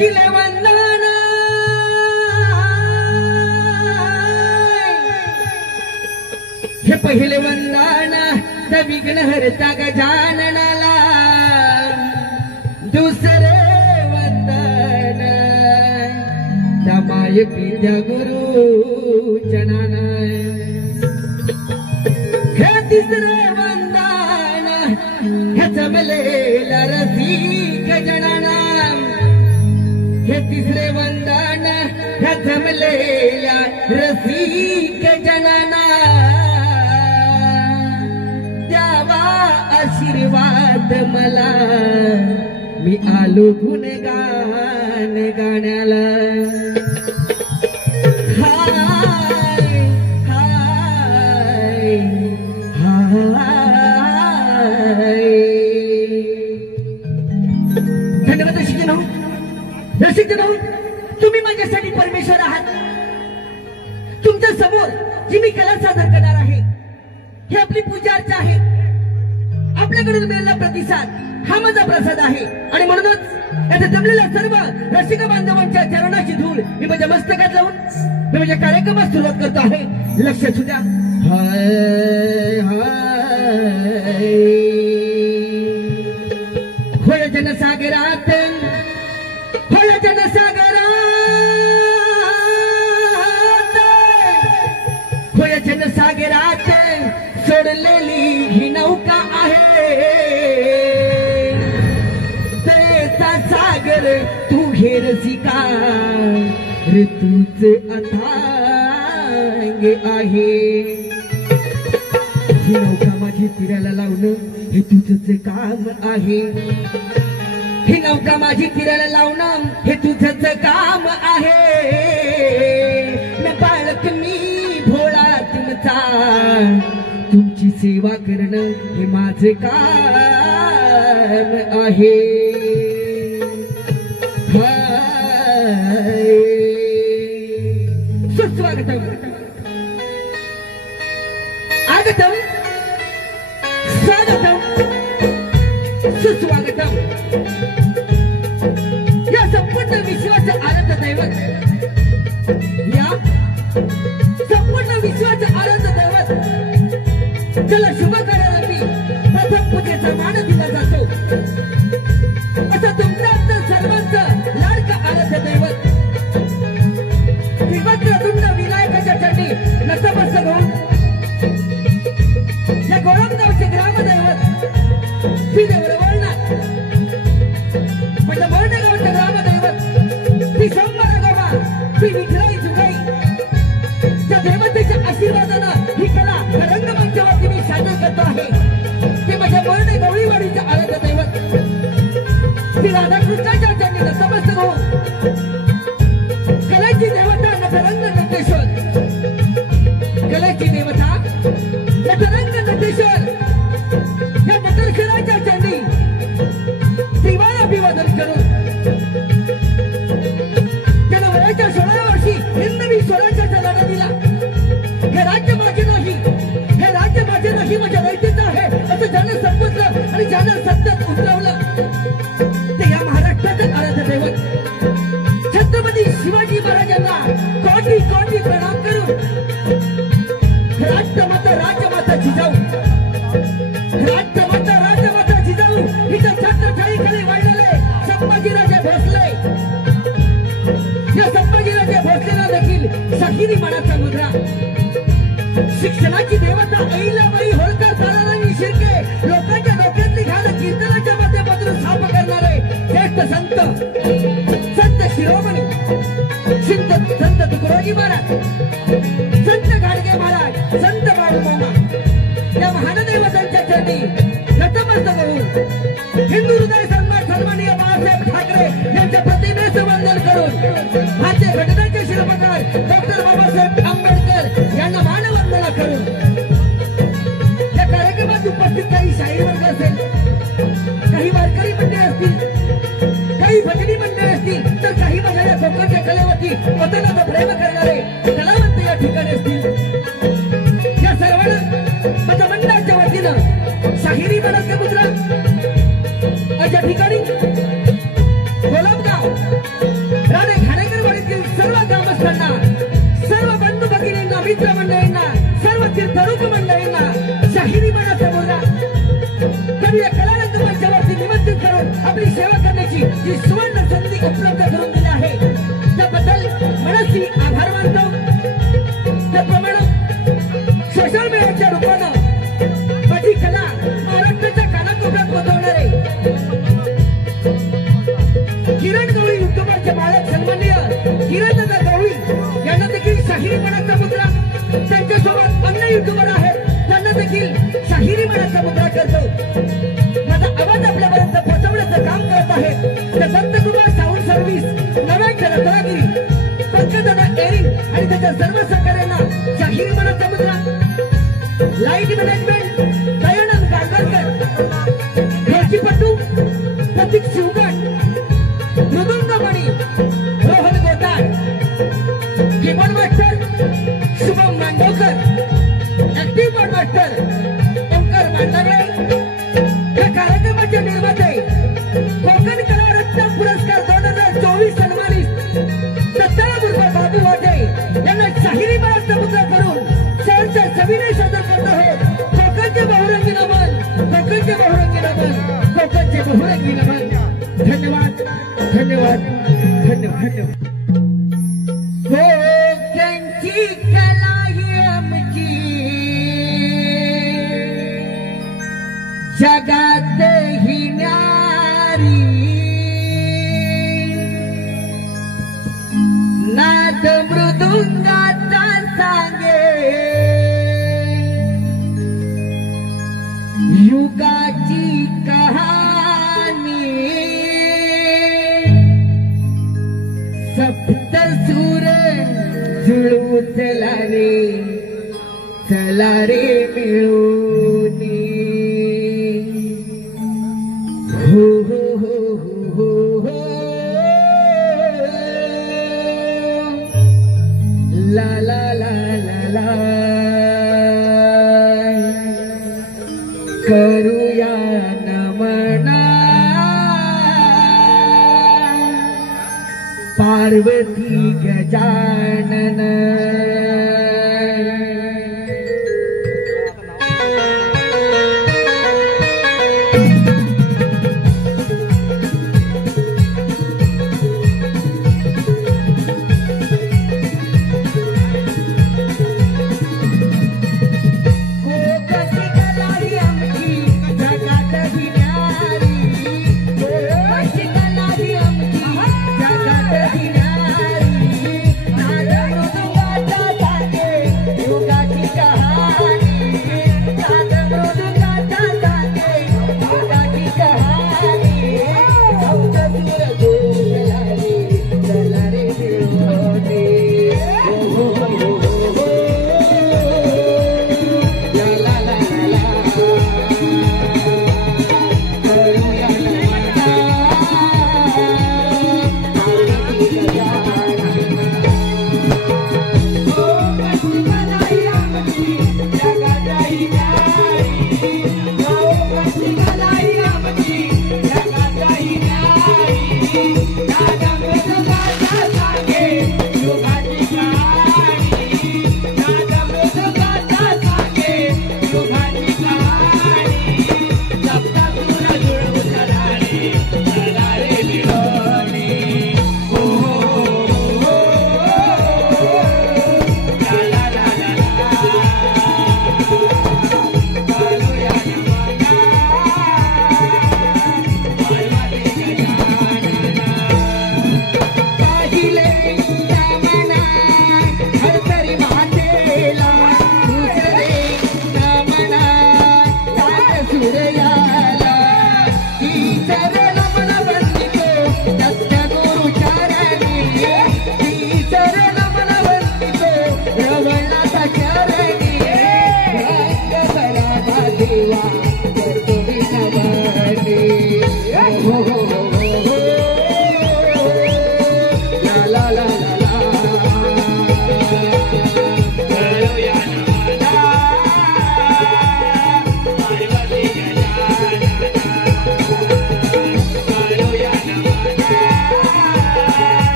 पहिले वंदन हे पहिले वंदन त्या विघ्न हरता गजाननाला दुसरे वंदन त्या मायेच्या गुरु जनाना हे तिसरे वंदन हे जमलेला रसिक जनाना हे तिसरे वंदन हे जमलेला रसिक जनाना द्यावा आशीर्वाद मला मी आलो गुणगान गाण्याला हाय हाय हाय धन्यवाद रसिकजनो तुम्ही माझ्यासाठी परमेश्वर आहात। तुमच्या समोर जी मी कला सादर करणार आहे ही आपली पूजा अर्चा आहे। आपल्याकडून मिळालेला प्रतिसाद हा माझा प्रसाद आहे आणि म्हणूनच येथे जमलेल्या सर्व रसिक बांधवांच्या चरणाची धूळ मी माझ्या मस्तकात लावून मी माझ्या कार्यक्रमास सुरुवात करतो आहे। लक्ष असू द्या। हाय हाय होय जनसागरात होय जनसागरात होय जनसागरात सोडलेली ही नौका आहे तेचा सागर तू घेरसिका ऋतूच अथांग आहे। ही नौका माझी तीराला लावणं हे तुझंच काम आहे। ही नौका माझी तीराला लावणं हे तुझंच काम आहे। मी बाळक मी भोळा तुमचा तुमची सेवा करणं हे माझे काम आहे। सुस्वागतम आगतम स्वागतम सुस्वागतम या संपूर्ण विश्वाचं आनंद दैवत या संपूर्ण विश्वाचं आनंद दैवत त्याला शुभ कार्याला मी प्रथम पूजेचा मान दिला जातो असा तुमचा सर्वांचा लाडका आराध्य दैवत श्रीवक्रतुंड विनायकाच्या चरणी नतमस्तक होऊन या गोरमगावचे ग्रामदैवत श्री देवरवळनाथ म्हणजे वळणगावचे ग्रामदैवत श्री सोमवारगावा श्री विठ्ठलाई जुगाई त्या देवतेच्या आशीर्वादानं ही कला रंगमंचावरती मी सादर करतो आहे। ते माझ्या वळणे गवळीवाडीचे आराध्य दैवत श्री राधाकृष्णाच्या चरणी नतमस्तक होऊन कलेची देवता नटरंग नटेश्वर कलेची देवता नटरंग नटेश्वर या नटरंगाच्या चरणी त्रिवार अभिवादन करून त्यानं वयाच्या 16व्या वर्षी हिंदवी स्वराज्याचा लढा दिला। हे राज्य माझे नाही हे राज्य माझे नाही माझ्या रयतेचं आहे असं ज्यानं समजलं आणि ज्यानं सत्यात उतरवलं ते या महाराष्ट्राचे आराध्य दैवत छत्रपती शिवाजी महाराजांना कोटी कोटी प्रणाम करून राजमाता जिजाऊ राजमाता जिजाऊ हिच्या छत्रछाईखाली वाढलेले संभाजीराजे भोसले या संभाजीराजे भोसलेला देखील सखीरी मनाचा मुद्रा शिक्षणाची देवता अहिल्याबाई होळकर ताराराणी शिर्के लोकांच्या डोक्यातली घाण कीर्तनाच्या माध्यमातून साफ करणारे ज्येष्ठ संत शिरोमणी संत तुकडोजी महाराज संत गाडगे महाराज संत बाळूमामा या महानदैवतांच्या चरणी नतमस्तक होऊन हिंदू हृदय सन्माननीय बाळासाहेब ठाकरे यांच्या प्रतिमेचं वंदन करून भारतीय घटनेचे शिल्पकार डॉक्टर बाबासाहेब आंबेडकर यांना मानवंदना करून या कार्यक्रमात उपस्थित काही शाहीर वर्ग असेल काही वारकरी मंडळी असतील काही भजनी मंडळी असतील तर काही माझ्या या कोकणच्या कलेवरती वतनाचं प्रेम करणारे कलावंत या ठिकाणी असतील। या सर्वांना माझ्या मंडळाच्या वतीनं शाहिरी मनाचा मुद्रा अशा ठिकाणी गोलामगाव देखील शाहिरी मनाचा मुद्रा करतो. माझा आवाज आपल्यापर्यंत पोहोचवण्याचं काम करत आहे ते दत्तकुमार साऊंड सर्व्हिस नव्या रत्नागिरी, पंकजना एरिंग आणि त्याच्या सर्व सहकार्यांना शाहिरी मनाचा मुद्रा, लाईट मॅनेजमेंट दयानंद गांगरकर, खेळचीपटू प्रतीक शिवगड, मृदुंगमणी Rohan Gotar, keyboard master Shubham Mandavkar, active board master Omkar Mandavle. या कार्यक्रमाचे निर्माते कोकण कला रत्न पुरस्कार 2024 सन्मानित दत्ताळा बाबू वाटे यांना शाहिरी मनाचा मुद्रा करून सहर्ष सविनय सादर करत आहोत. कोकणचे बहुरंगी नमन, कोकणचे बहुरंगी नमन, कोकणचे बहुरंगी नमन. धन्यवाद धन्यवाद धन्यवाद. कोकणची कला ही आमची जगात ही न्यारी, नाद मृदुंगाचा सांगे युगाची कहाणी. सप्त सूर जुळू चला रे मिळून. हो हो हो हो हो ला ला ला ला ला. करूया नमना पार्वती गजानन.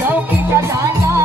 Chauki ka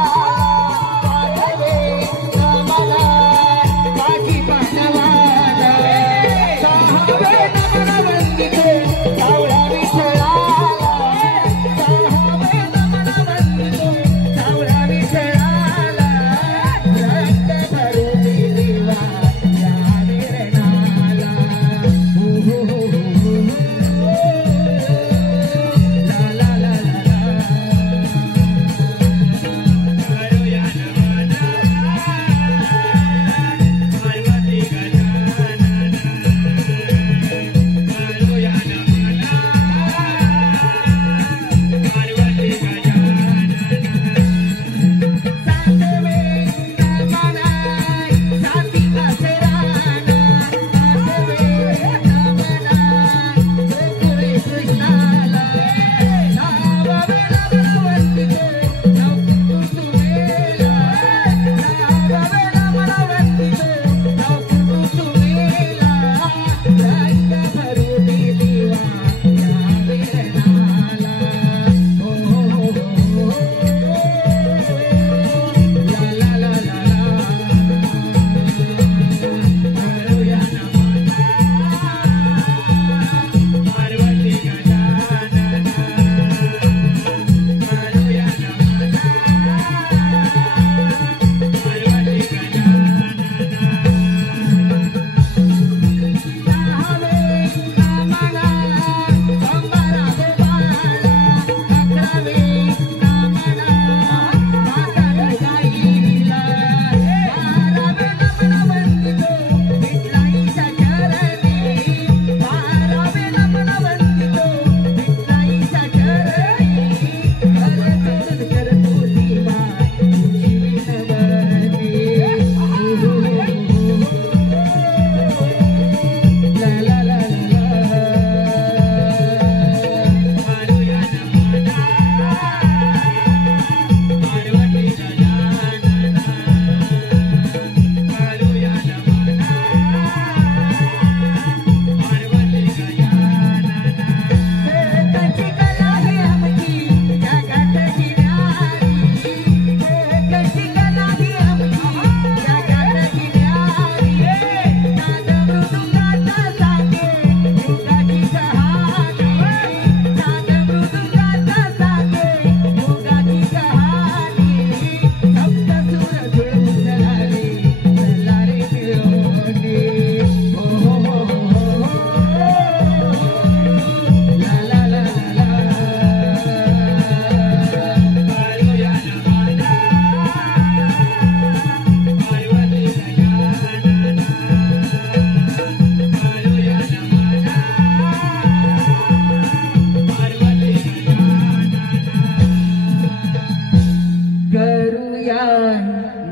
करूया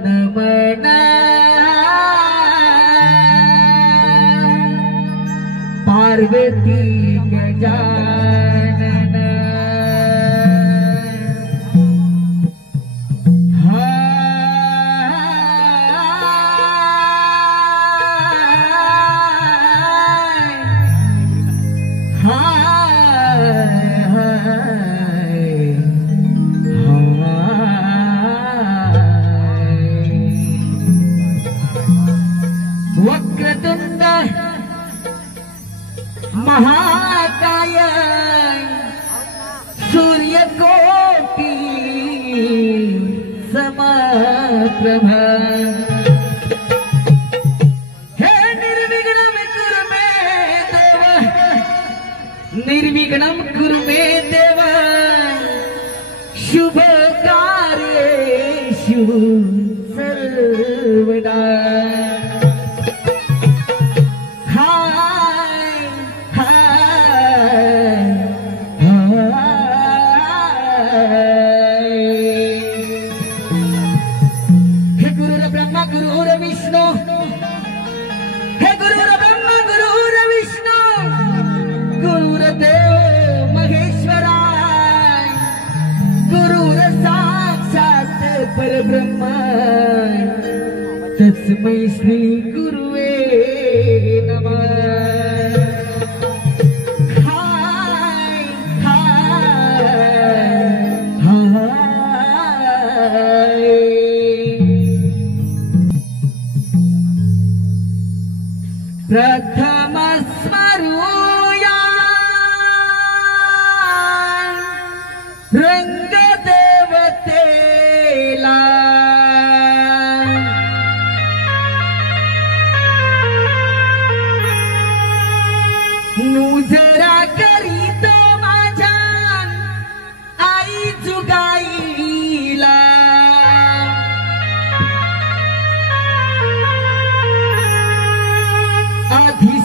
नमन पार्वती गजानन वक्रतुंड महाकाय सूर्यकोटि समप्रभ हे निर्विघ्नं कुरु मे देव निर्विघ्नं कुरु मे देव शुभ कार्येषु सर्वदा परब्रह्मा तस्मै श्री गुरुवे नमः हाय हाय हाय प्रथम स्मरूया रंग देवतेला जरा करीत माझ्या आई जुगाईला आधी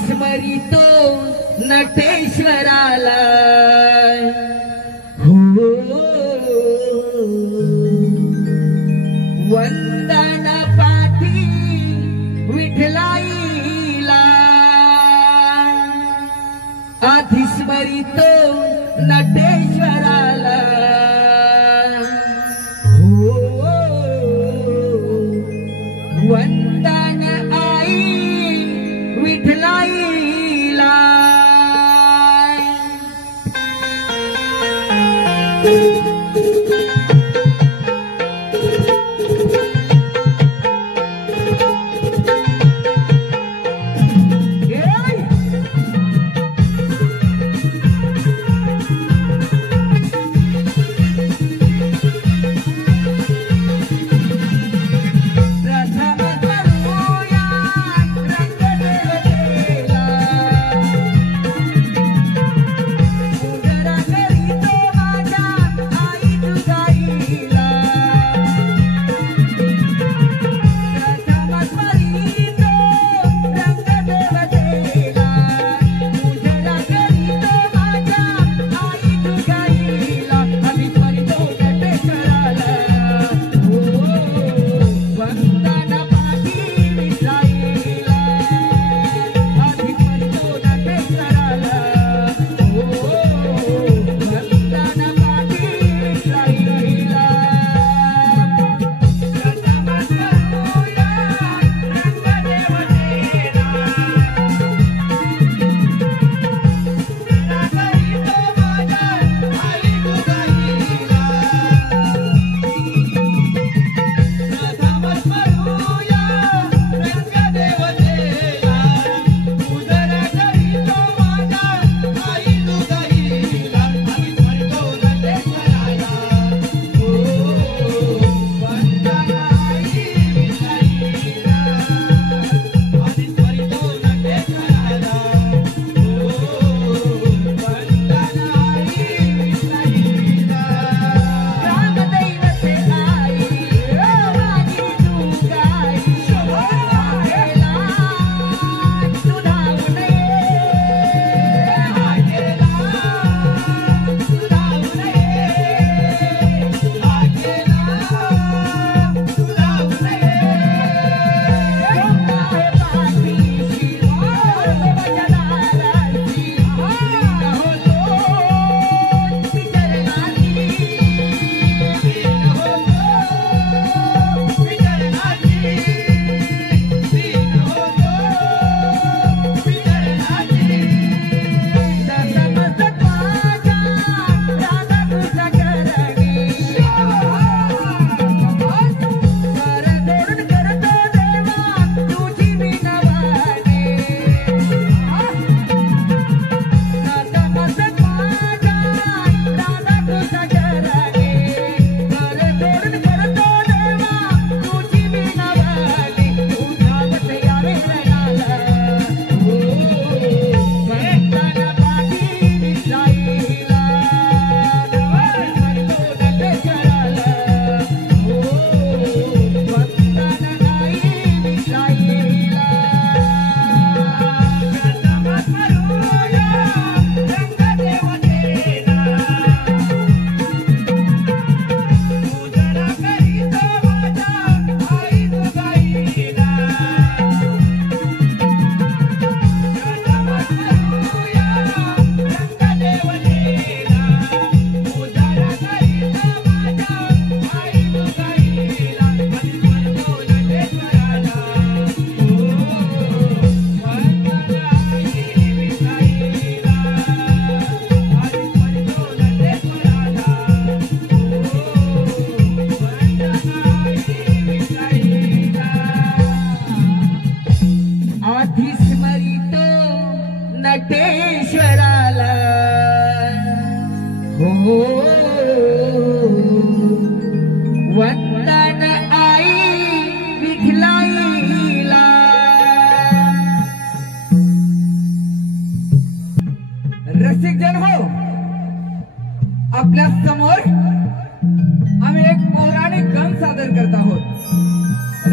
पौराणिक गण सादर करत आहोत।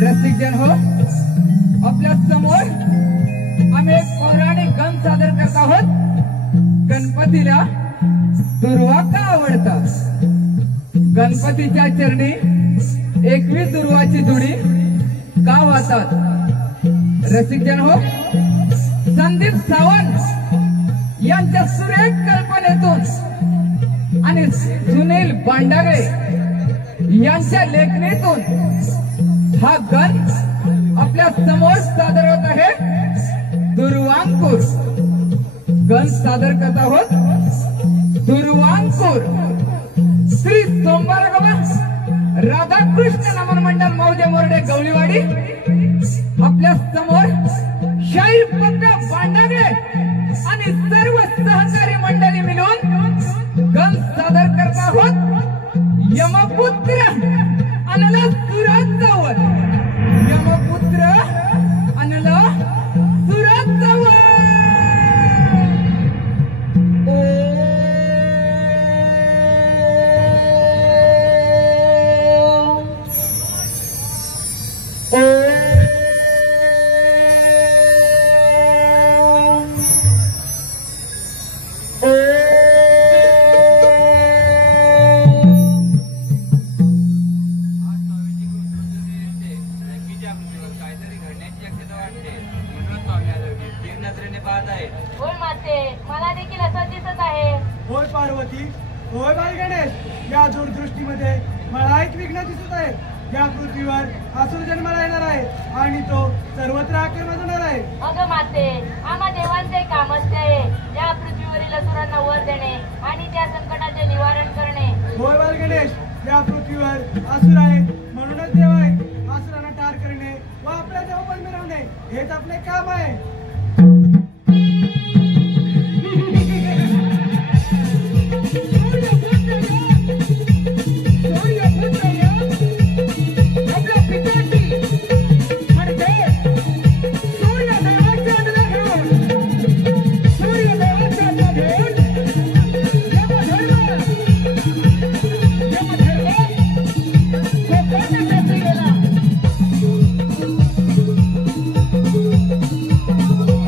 रसिक जन हो, आपल्या समोर आम्ही एक पौराणिक गण सादर करत आहोत। गणपतीला दुर्वा का आवडतात? गणपतीच्या चरणी 21 दुर्वाची जुडी का वाहतात? रसिक जन हो, संदीप सावंत यांच्या सुरेख कल्पनेतून आणि सुनील बांडागळे यांच्या लेखणीतून हा गण आपल्या समोर सादर होत आहे। दुर्वांकुर गण सादर करत आहोत। दुर्वांकुर श्री सोमवार राधाकृष्ण नमन मंडल मौजे मोरडे गवळीवाडी आपल्या समोर शाहीर पक्का बांडागळे आणि सर्व सहकारी मंडळी मिळून गण सादर करत आहोत। यमपुत्र अनला सुरात जावं, यमपुत्र अनला सुरात जावं। मला देखील असं दिसत आहे। होय पार्वती, होय बाल गणेश, या दूरदृष्टीमध्ये मला एक विघ्न दिसत आहे। या पृथ्वीवर असुर जन्माला येणार आहे आणि तो सर्वत्र आक्रमण होणार आहे। अगं माते, आम्हा देवांचे कामच ते आहे या पृथ्वीवरील असुरांना वर देणे आणि त्या संकटाचे निवारण करणे। होय बाल गणेश, या पृथ्वीवर असुर आहेत म्हणूनच देव आहेत। असुरांना ठार करणे व आपल्या देव पण मिळवणे हेच आपले काम आहे।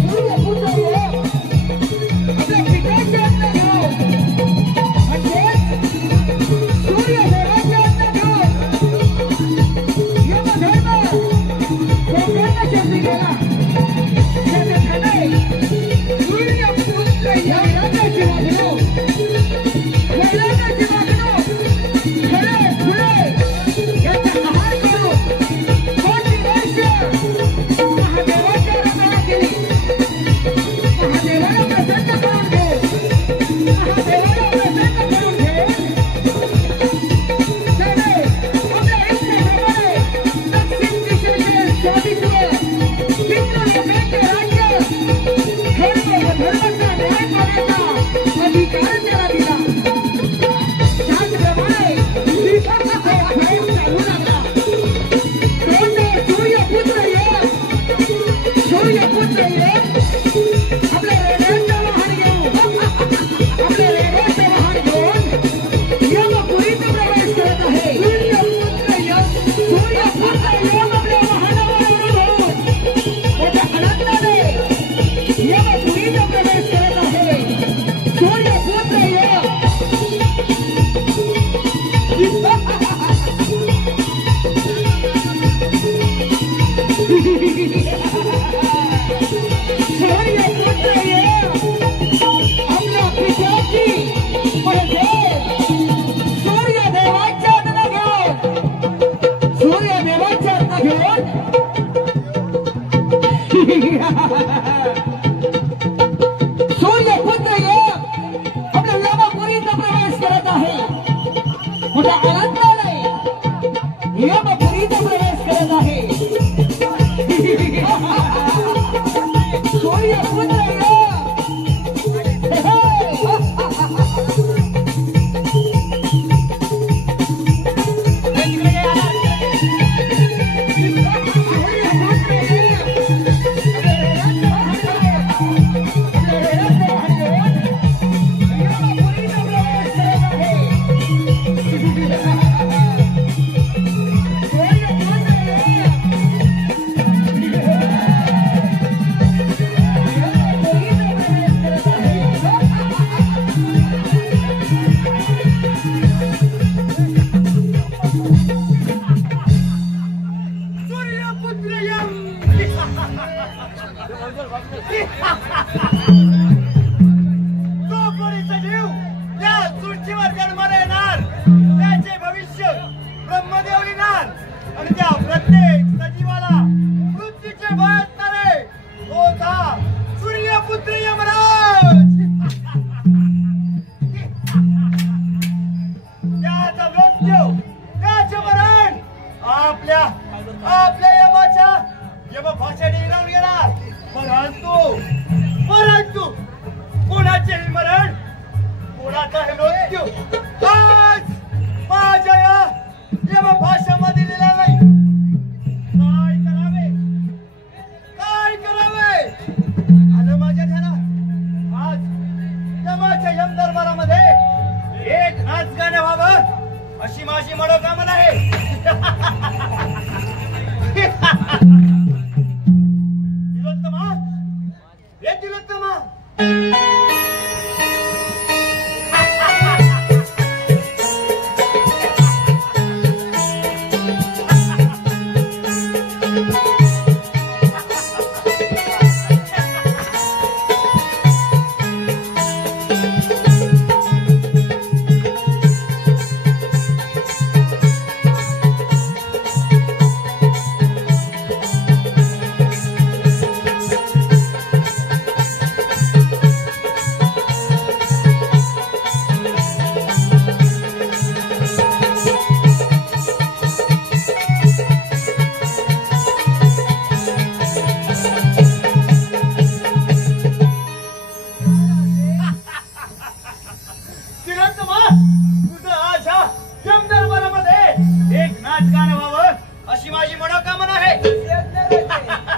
सूर्य जो कोणी सजीव या सृष्टीवर जन्माला येणार त्याचे भविष्य ब्रह्मदेव लिहिणार आणि त्या प्रत्येक सजीवाला मृत्यूचे भय असणारे होता सूर्यपुत्र यमराज. त्याचा मृत्यू त्याचे मरण आपल्या यमाच्या यमभाषेने विरावून गेला. परंतु कोणाचेही मरण कोणाचाही मृत्यू आज माझ्या या यमभाषेमध्ये दिलेला नाही. काय करावे आलं माझ्या ध्यानात. आज यमाच्या यम दरबारामध्ये एक नाच गाणं व्हावं अशी माझी मनोकामना आहे. तिलोत्तमा, रे तिलोत्तमा,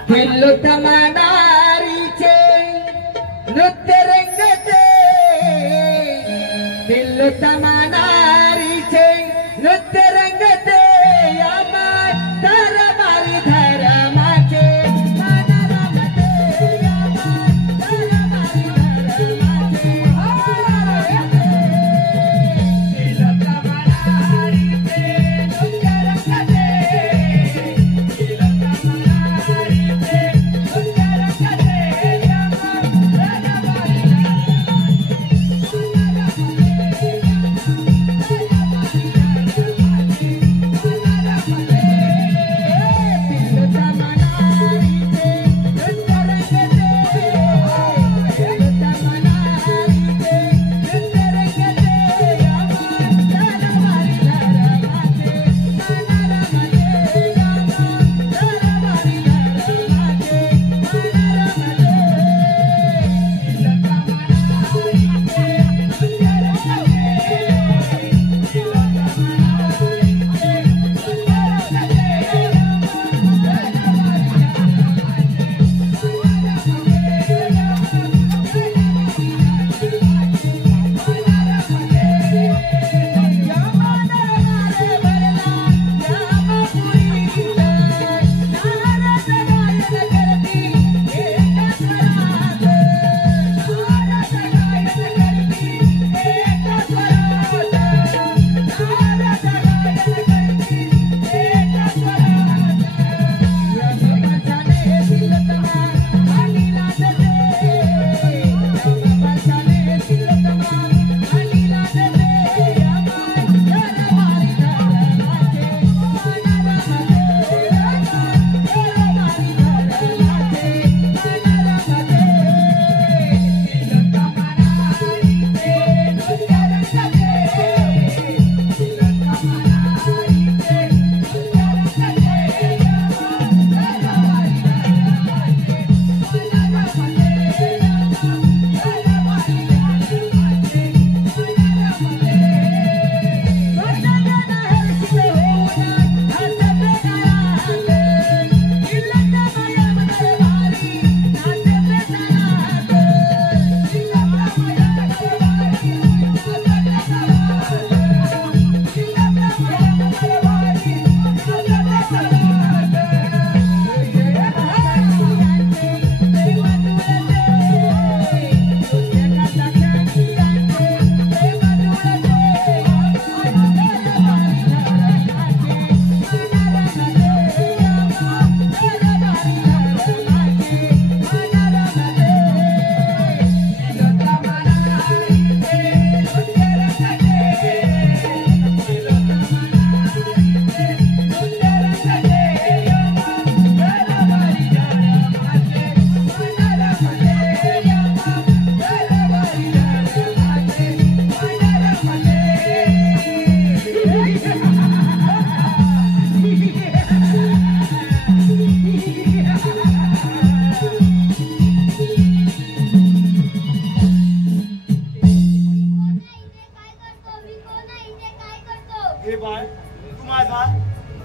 तिलोत्तमा नारीचे नृत्य रंगते, तिलोत्तमा नारीचे नृत्य रंगते, यमा दरबारी धर्माचे मनरमते, यमा दरबारी धर्माचे तिलोत्तमा नारीचे नृत्य रंगते, तिलोत्तमा नारीचे नृत्य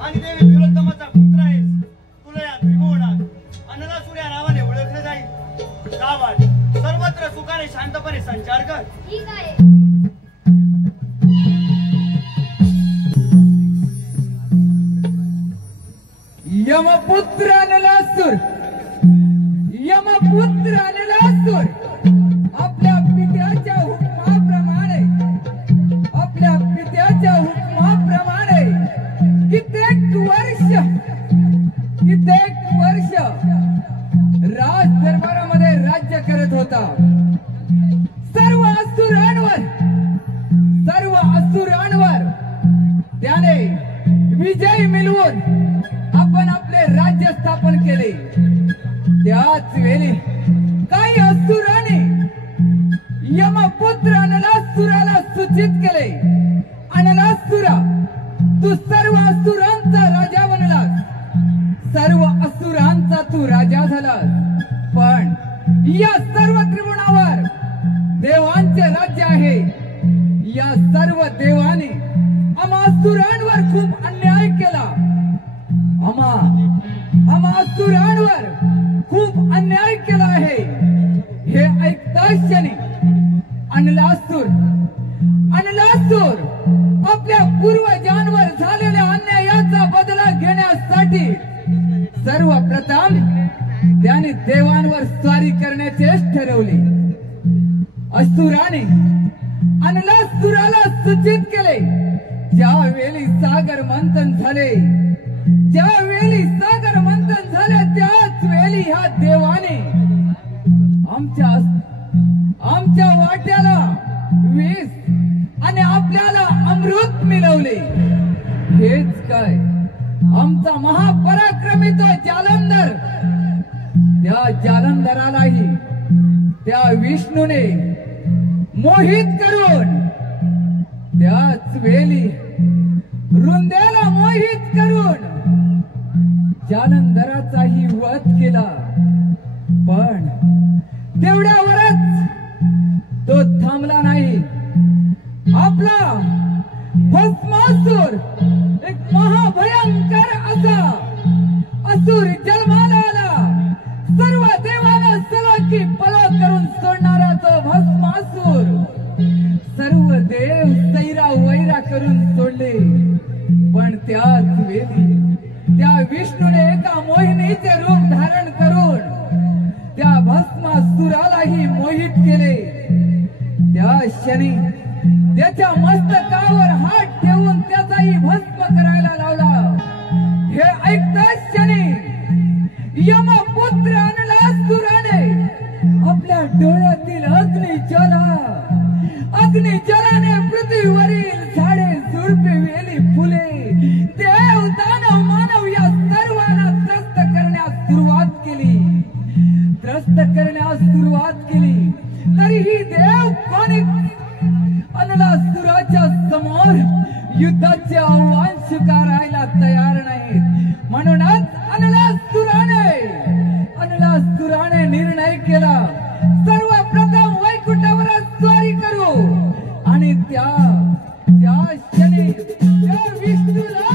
आणि देवी तिलोत्तमाचा पुत्र आहेस. तुला या त्रिभुवनात अनलासूर या नावाने ओळखले जाईल. गावात सर्वत्र सुखाने शांतपणे संचार कर. ठीक आहे. यमपुत्र अनलासूर, यमपुत्र अनलासूर आपल्या पित्याच्या हुकमाप्रमाणे, आपल्या पित्याच्या हुकमाप्रमाणे कित्येक वर्ष राज दरबारामध्ये राज्य करत होता. सर्व असुरांवर त्याने विजय मिळवून आपण आपले राज्य स्थापन केले. त्याच वेळी काही असुराने यमपुत्र अनलासूराला सूचित केले, अनलासूरा तू सर्व असुरांचा राजा बनलास, सर्व असुरांचा तू राजा झालास. पण या सर्व त्रिभुवनावर देवांचे राज्य आहे. या सर्व देवाने आम्हा असुरांवर खूप अन्याय केला. आम्हा असुरांवर खूप अन्याय केला आहे. हे ऐकताच क्षणी अनलासूर आपल्या पूर्वजांवर झालेल्या अन्यायाचा बदला घेण्यासाठी सर्वप्रथम त्याने देवांवर स्वारी करण्याचेच ठरवले. असुराने अनलासूराला सूचित केले. ज्यावेळी सागर मंथन झाले, त्याच वेळी ह्या देवाने आमच्या वाट्याला विष आणि आपल्याला अमृत मिळवले. हेच काय, आमचा महापराक्रमी तो जालंधर, त्या जालंधरालाही त्या विष्णूने मोहित करून, त्याच वेळी रुंद्याला मोहित करून जालंधराचाही वध केला. पण तेवढ्यावरच तो थांबला नाही. आपला भस्मासूर एक महाभयंकर असा असुर जन्माला आला. सर्व देवांना सलाखी पलो करून सोडणारा तो भस्मासूर सर्व देव सैरा वैरा करून सोडले. पण त्याच वेळी त्या विष्णूने एका मोहिनीचे रूप धारण करून त्या भस्मासुरालाही मोहित केले. त्या क्षणी त्याच्या मस्तकावर हात ठेवून त्याचाही भस्म करायला लावला. हे ऐकताच क्षणी यमपुत्र अनलासूराने आपल्या डोळ्यातील अग्निज्वालाने पृथ्वीवरील झाडे, झुडपे, वेली, फुले, देव, दानव, मानव या सर्वांना त्रस्त करण्यास सुरुवात केली. तरीही देव कोणी अनलासूराच्या समोर युद्धाचे आव्हान स्वीकारायला तयार नाहीत. म्हणूनच अनलासूराने निर्णय केला, सर्वप्रथम वैकुंठावर स्वारी करू आणि त्या क्षणी त्या विष्णूला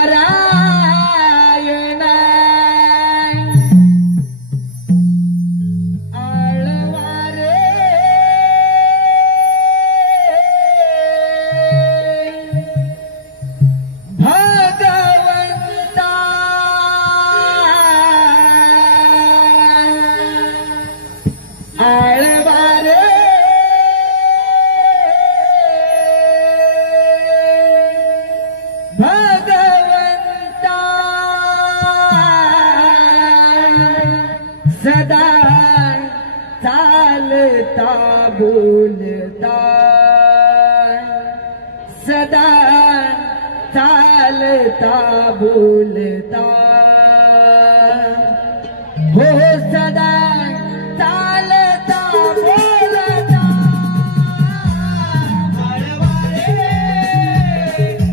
नारायण आळवारे भगवंता आळवारे भगवंता सदा चालता बोलता सदा चालता बोलता हो सदा चालता बोलता आळवारे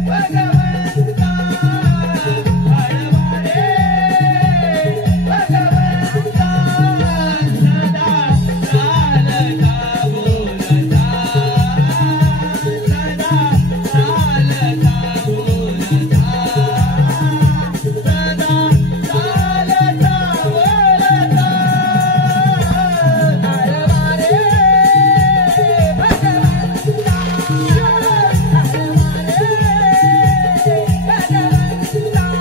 भगवंता आळवारे भगवंता सदा चालता बोलता सदा चालता बोलता सदा चालता बोलता आळवारे भगवंता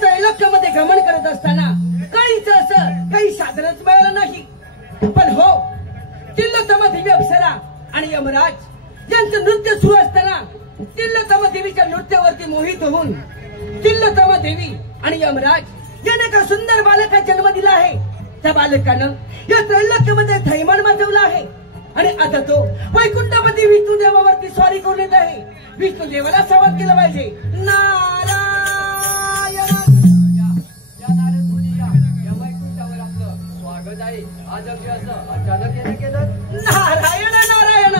त्रैलोक्यामध्ये गमन करत असताना काहीच असं काही साधनच मिळालं नाही. पण हो, तिल्लोत्तमा देवी अप्सरा आणि यमराज यांचं नृत्य सुरू असताना तिल्लोत्तमा देवीच्या नृत्यावरती मोहित होऊन तिल्लोत्तमा देवी आणि यमराज याने एका सुंदर बालका जन्म दिला आहे. त्या बालकानं या त्रैलोक्यामध्ये थैमान माजवला आहे आणि आता तो वैकुंठामध्ये विष्णू देवावरती स्वारी करून येत आहे. विष्णू देवाला संवाद केला पाहिजे. नारायण नारायण नारायण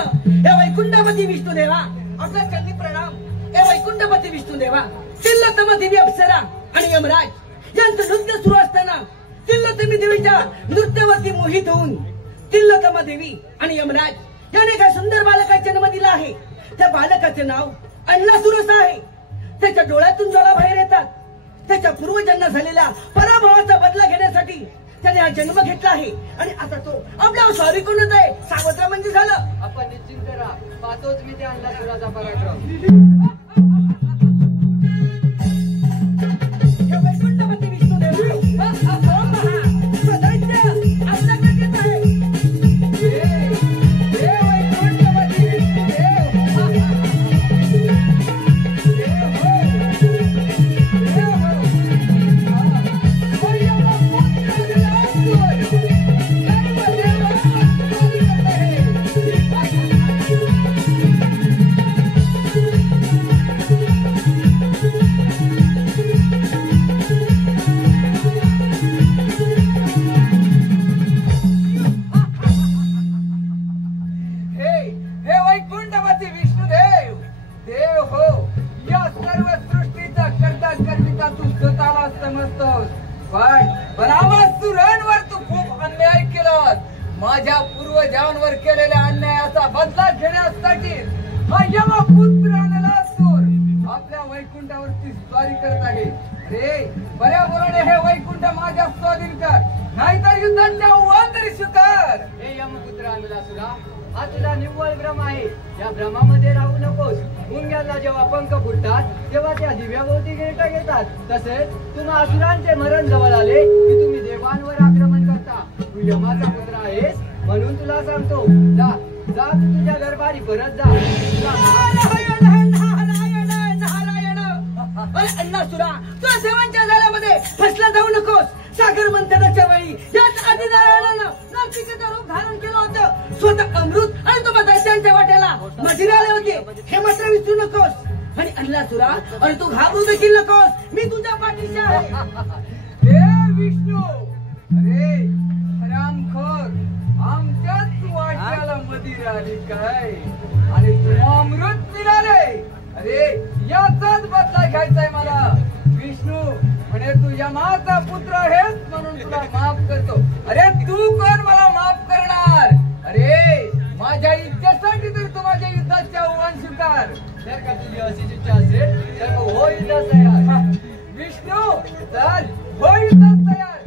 हे वैकुंठपती विष्णू देवा आपला चरणी प्रणाम. हे वैकुंठपती विष्णू देवा तिल्लोत्तमा देवी अप्सरा आणि यमराज यांचं नृत्य सुरू असताना तिल्लोत्तमी देवीच्या नृत्यावरती मोहित होऊन तिल्लोत्तमा देवी आणि यमराज याने एका सुंदर बालकाचा जन्म दिला आहे. त्या बालकाचे नाव अन्नासुरस आहे. त्याच्या डोळ्यातून ज्वाला बाहेर येतात. त्याच्या पूर्वजन्म झालेल्या पराभवाचा बदला घेण्यासाठी त्याने हा जन्म घेतला आहे आणि आता तो आपल्यावर स्वारी करून आहे. सावत्र म्हणजे झालं. आपण निश्चिंत राहा. पाहतोच मी ते अन्नासुराचा पराक्रम. वैकुंठपती विष्णू देवा माझ्या पूर्वजांवर केलेल्या अन्यायाचा बदला घेण्यासाठी हा यमपुत्र नलासूर आपल्या वैकुंठावरती स्वारी करत आहे. रे बऱ्या बोलाने हे वैकुंठ माझ्या स्वाधीन कर, नाहीतर युद्धाच्या आव्हान तरी स्वीकार. हे यमपुत्र नलासुरा, हा तुझा निव्वळ भ्रम आहे. या भ्रमामध्ये राहू नकोस. मुंग्याला जेव्हा पंख फुटतात तेव्हा त्या दिव्याभोवती गिरटा येतात. तसेच तुम्हा असुरांचे मरण जवळ आले की तुम्ही देवांवर आक्रमण करता. तू यमाचा पुत्र आहेस म्हणून तुला सांगतो, जा जा तू तुझ्या दरबारी परत जा. अन्नासुरा, तू देवांच्या जाळ्यामध्ये फसला जाऊ नकोस. सागर मंथनाच्या वेळी याच आदिनारायणानं नरसिंहाचं रूप धारण केलं होतं. स्वतः अमृत आणि तो दैत्यांच्या वाट्याला मदिरा आले होते, हे मात्र विसरू नकोस. आणि अन्नासुरा, आणि तू घाबरू देखील नकोस, मी तुझ्या पाठीशी आहे. हे विष्णू, अरे हरामखोर, आमच्याच वाट्याला मदिरा आली काय आणि तुला अमृत मिळाले. अरे याचाच बदला घ्यायचाय मला. विष्णू म्हणे तू यमाचा पुत्र आहेस म्हणून तुला माफ करतो. अरे तू कोण मला माफ करणार? अरे माझ्या इच्छेसाठी तरी तू माझ्या युद्धाचे आव्हान स्वीकार. जर का तुझी अशीच इच्छा असेल तर मग हो युद्धास तयार. विष्णू चल हो युद्धास तयार.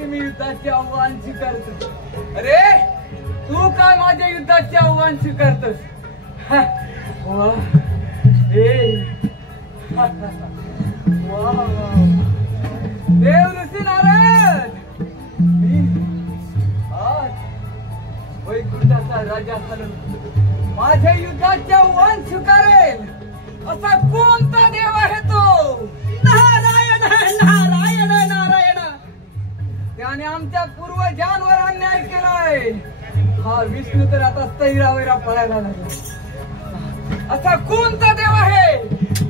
मी युद्धाचे आव्हान स्वीकारतो. अरे तू काय माझ्या युद्धाचे आव्हान स्वीकारतोस? देव ऋषी नारायण, मी आज वैकुंठाचा राजा झालो. माझ्या युद्धाचे आव्हान स्वीकारेल असा कोणता देव आहे तो? नारायण नारायण नारायण. त्याने आमच्या पूर्वजांवर अन्याय केलाय. हा विष्णू तर आता स्थैरावैरा पळायला लागला. असा कोणता देव आहे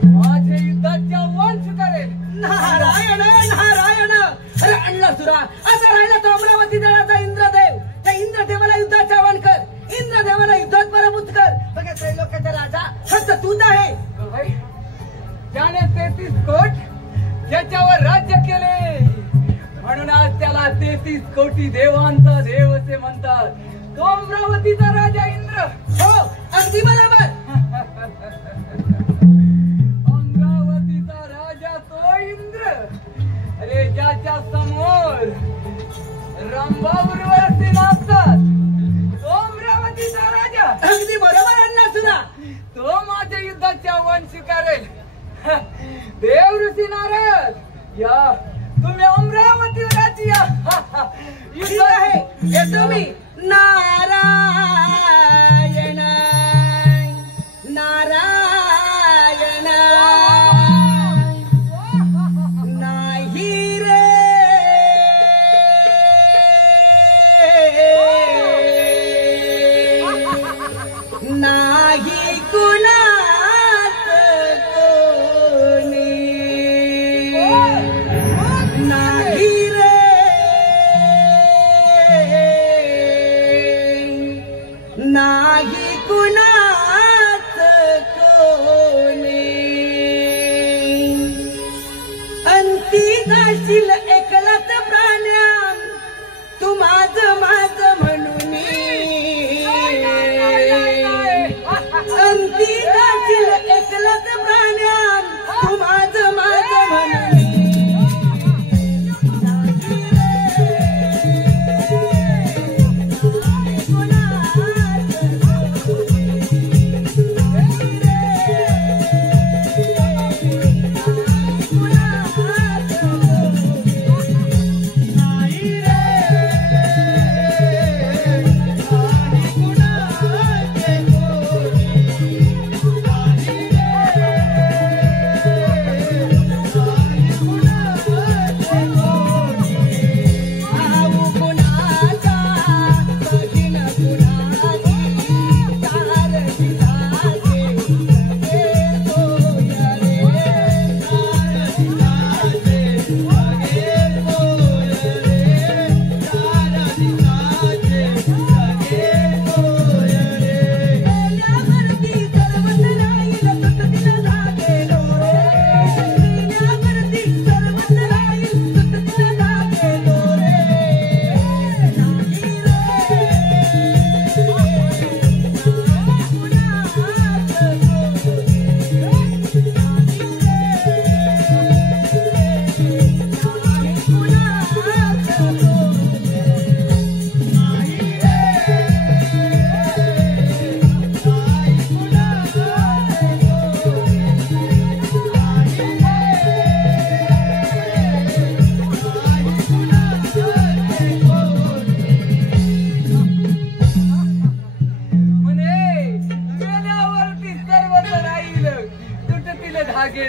माझे युद्धाचे आव्हान स्वीकारेल? नारायण नारायण. अरे अन्नासुरा, आता राहिला तो अमरावती दळाचा इंद्रदेव. त्या इंद्रदेवाला युद्धाचे आव्हान कर. इंद्रदेवाला युद्धात पराभूत कर. बघा त्रैलोक्याचा राजा फक्त तूच आहे. ज्याने 33 कोट ज्याच्यावर राज्य केले म्हणून आज त्याला 33 कोटी देवांचा देव असे म्हणतात. तो अमरावतीचा राजा इंद्र. हो अगदी बरोबर. अमरावतीचा राजा तो इंद्र. अरे ज्याच्या समोर रंभा उर्वशी नाचतात तो अमरावतीचा राजा. अगदी बरोबर अन्नासुरा. तो माझ्या युद्धाचे आव्हान स्वीकारेल. देव ऋषी नारद, या तुम्ही अमरावतीवरची या. युद्ध आहे येतो मी. नारायण नारायण. नाही रे नाही कुणाच कोणी. नाही रे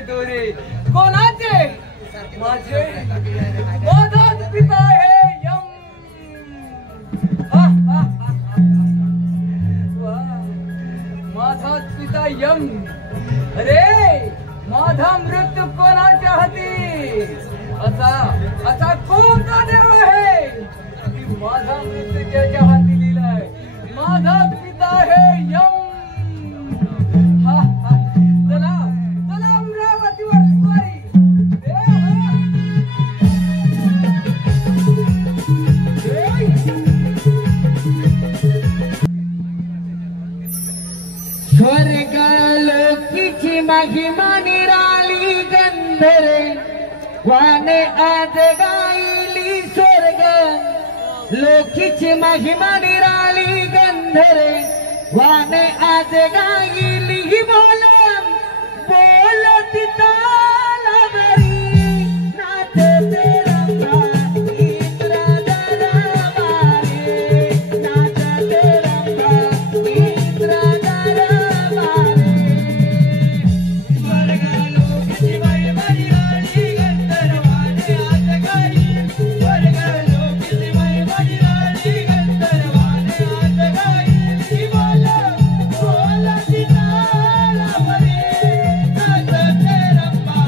दोरे कोणाचे माझे माझाच पिता आहे यम माझाच पिता यम अरे माझा मृत्यू कोणाच्या हाती असा कोणता देव आहे की माझा मृत्यू ज्याच्या हाती लिहिलाय माझाच पिता आहे यम चला चला अमरावतीवर स्वारी स्वर्ग लोकीची महिमा निराळी गंधरे वाने आज गायली स्वर्ग लोकीची महिमा निराळी गंधरे वाने आज गायली बोलत तालावरी नाचते रंभा इंद्र दरबारी नाचते रंभा इंद्र दरबारी स्वर्ग लोकीची महिमा निराळी गंधर्वाने आज गायली स्वर्ग लोकीची महिमा निराळी गंधर्वाने आज गायली बोलत तालावरी नाचते रंभा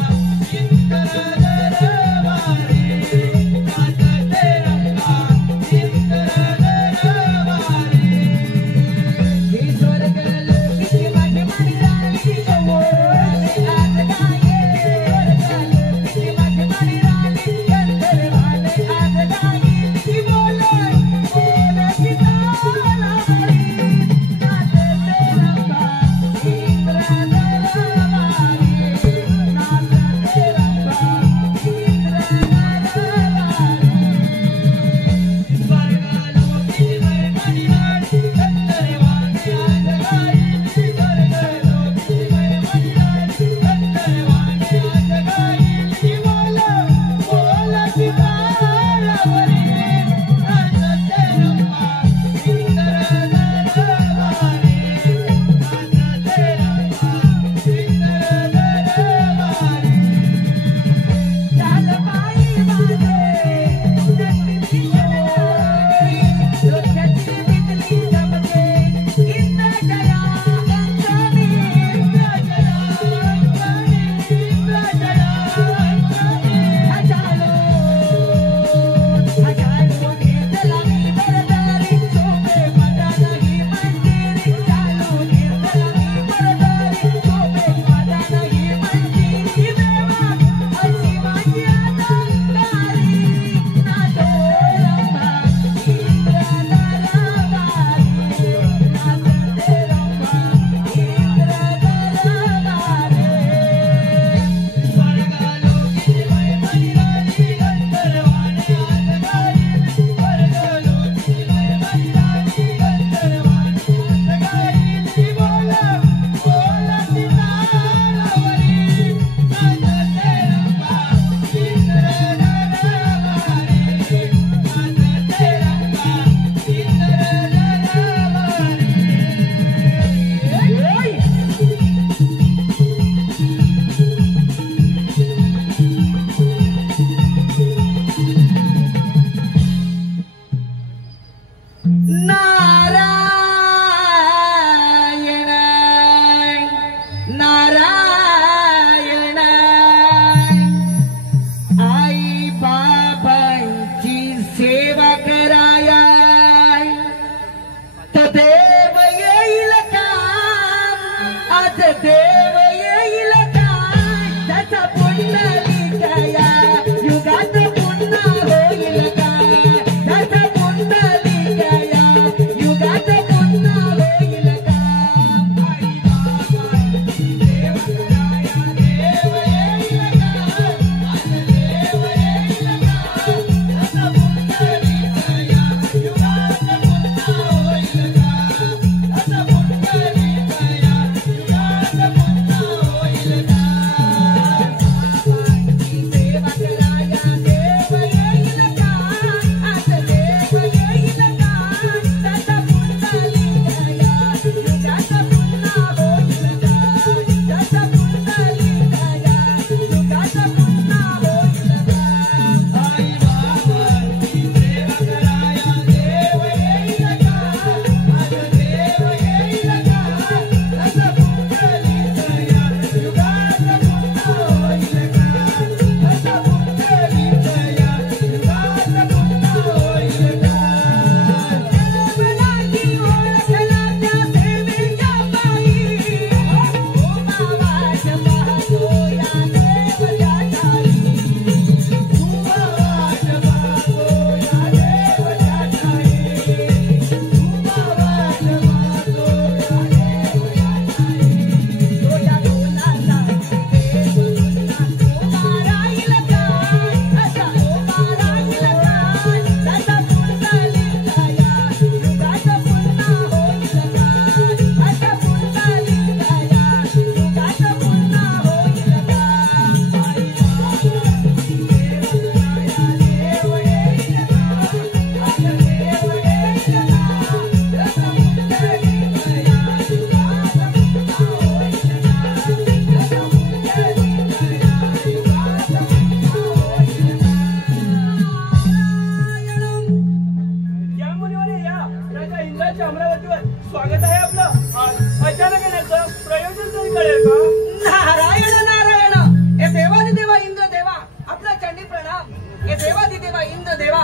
इंद्रदेवा,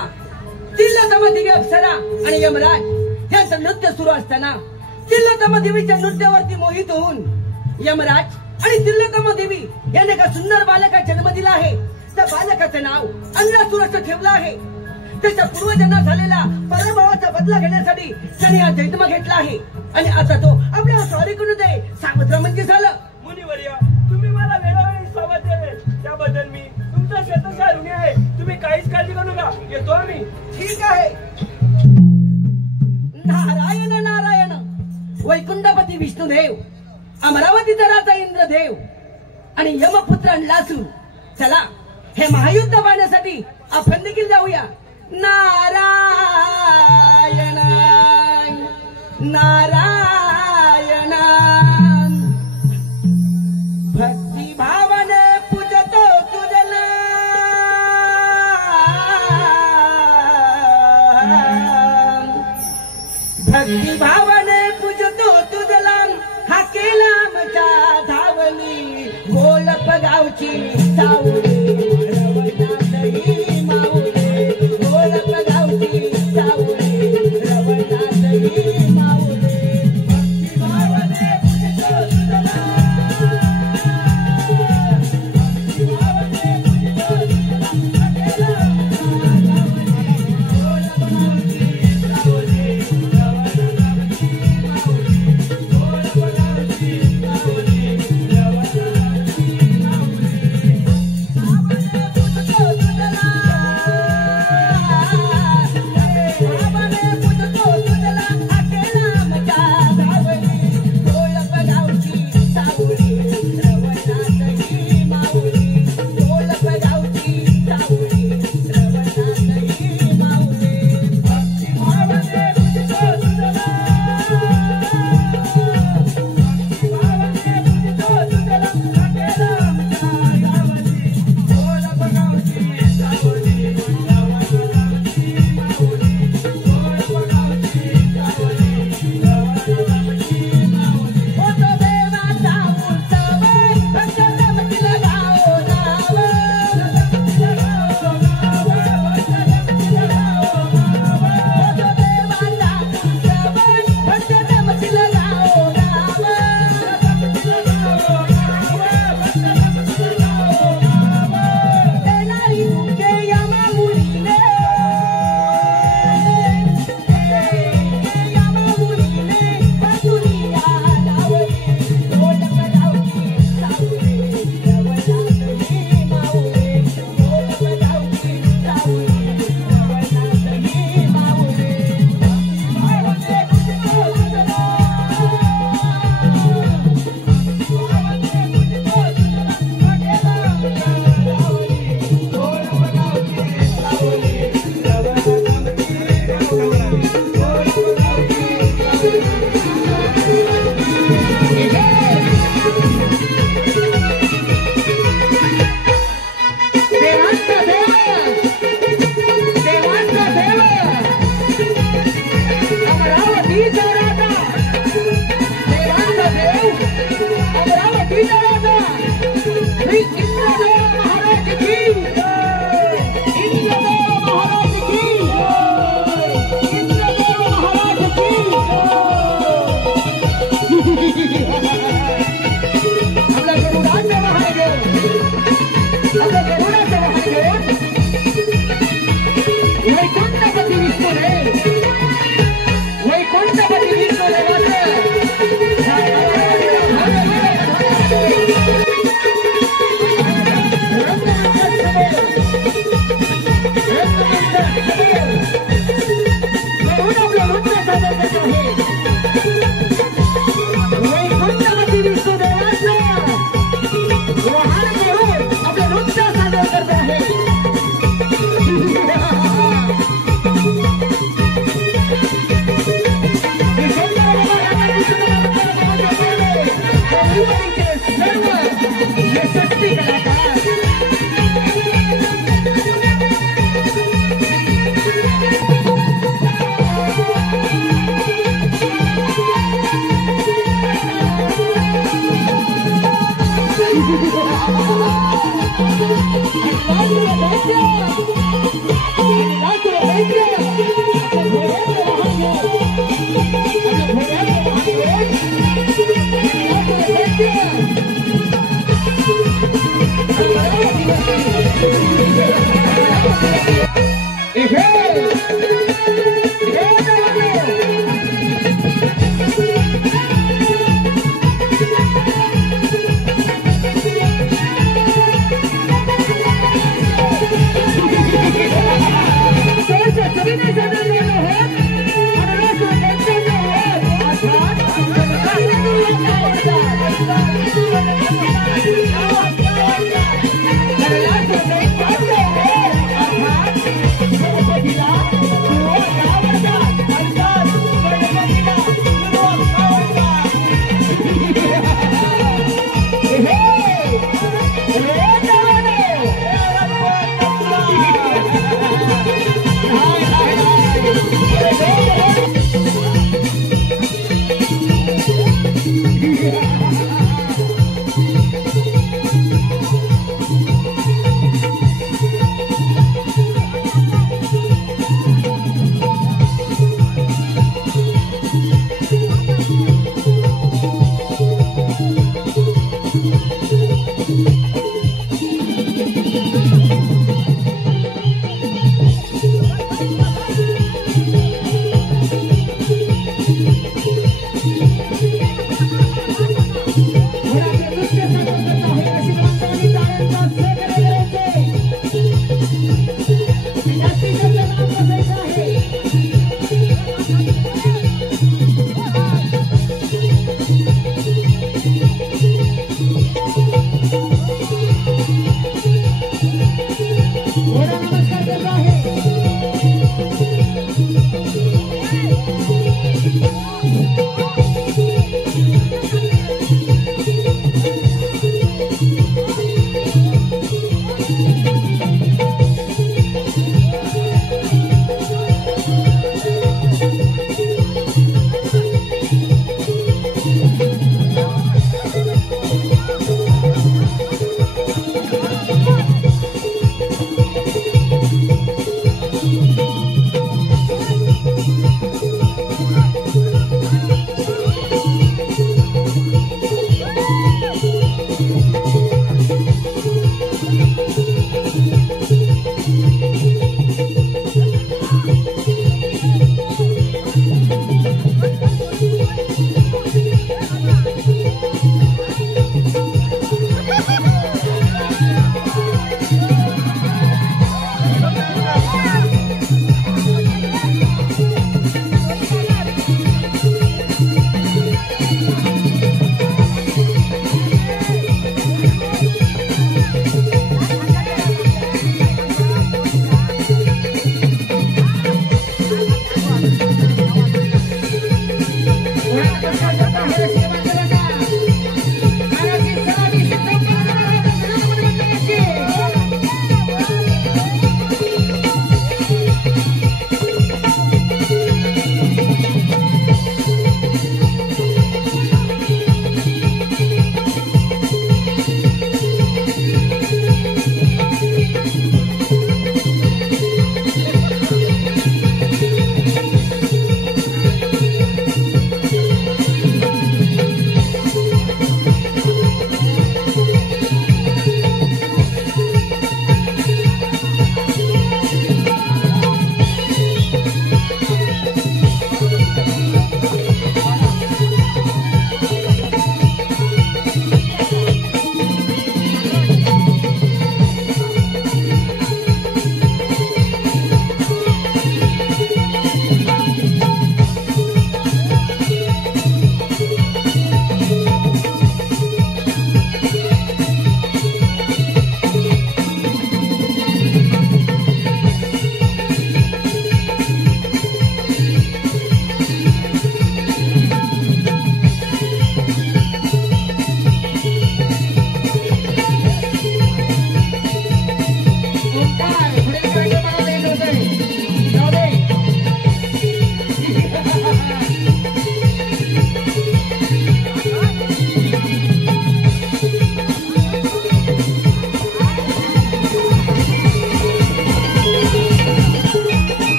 तिलोत्तमा देवी अप्सरा आणि यमराज यांचं नृत्य सुरू असताना तिलोत्तमा देवीच्या नृत्यावरती मोहित होऊन यमराज आणि तिलोत्तमा देवी याने एका सुंदर बालका जन्म दिला आहे. त्या बालकाचं नाव अन्नासूर असं ठेवलं आहे. त्याच्या पूर्वजांना झालेला पराभवाचा बदला घेण्यासाठी त्याने हा दैत्य घेतला आहे आणि आता तो आपल्याला सॉरी करू दे. सावत्र म्हणजे झालं. मुनिवर्य, तुम्ही मला वेळोवेळी संवाद दिले त्याबद्दल मी तुमचा शतशः ऋणी आहे. तुम्ही काहीच काळजी करू नका, येतो आम्ही. ठीक आहे. नारायण नारायण. वैकुंठपती विष्णुदेव, अमरावतीचा राजा इंद्रदेव आणि यमपुत्र लासूर. चला हे महायुद्ध पाहण्यासाठी आपण देखील जाऊया. नारायण नारायण. भक्ती भावने पूजतो तुझला, भक्ती भावने पूजतो तुझला. हा केला मचा धावली गोलप गावची सावली. रवनाथही माऊली गोलप गावची सावली. रवनाथही माऊली. भक्ती भावने पूजतो तुझला, भक्ती भावने पूजतो तुझला. हा केला मचा धावली गोलप गावची सावली.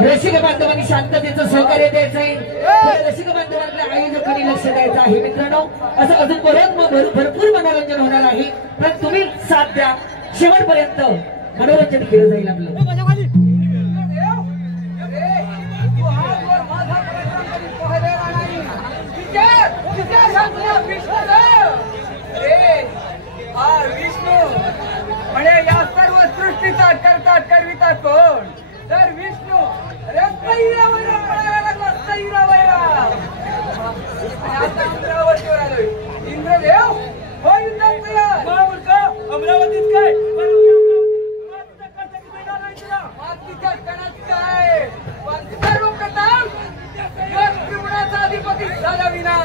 रसिक बांधवांनी शांततेचं सहकार्य द्यायचंय. रसिक बांधवांना आयोजकांनी लक्ष द्यायचं आहे. मित्रांनो, असं अजून भरपूर मनोरंजन होणार आहे, पण तुम्ही साथ द्या. शेवटपर्यंत मनोरंजन केलं जाईल आपलं. विष्णू म्हणजे या सर्व सृष्टीचा करता करविता कोण? तर विष्णू. अरे कैरावैरा पळायला लागला, कैरावैरा. आणि आता अमरावतीवर आलोय. इंद्रदेव हो युद्धात तयार. अमरावतीत काय मातीच्या कणात काय? पण सर्वप्रथम या त्रिपुराचा अधिपती झाला विना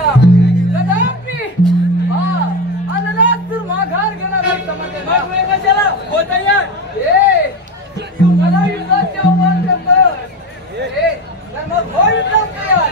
कदापि अनलातूर माघार घेणार कशाला होता यार? तू मला युद्धाचे आव्हान करतोस. तर मग हो युद्धात तयार.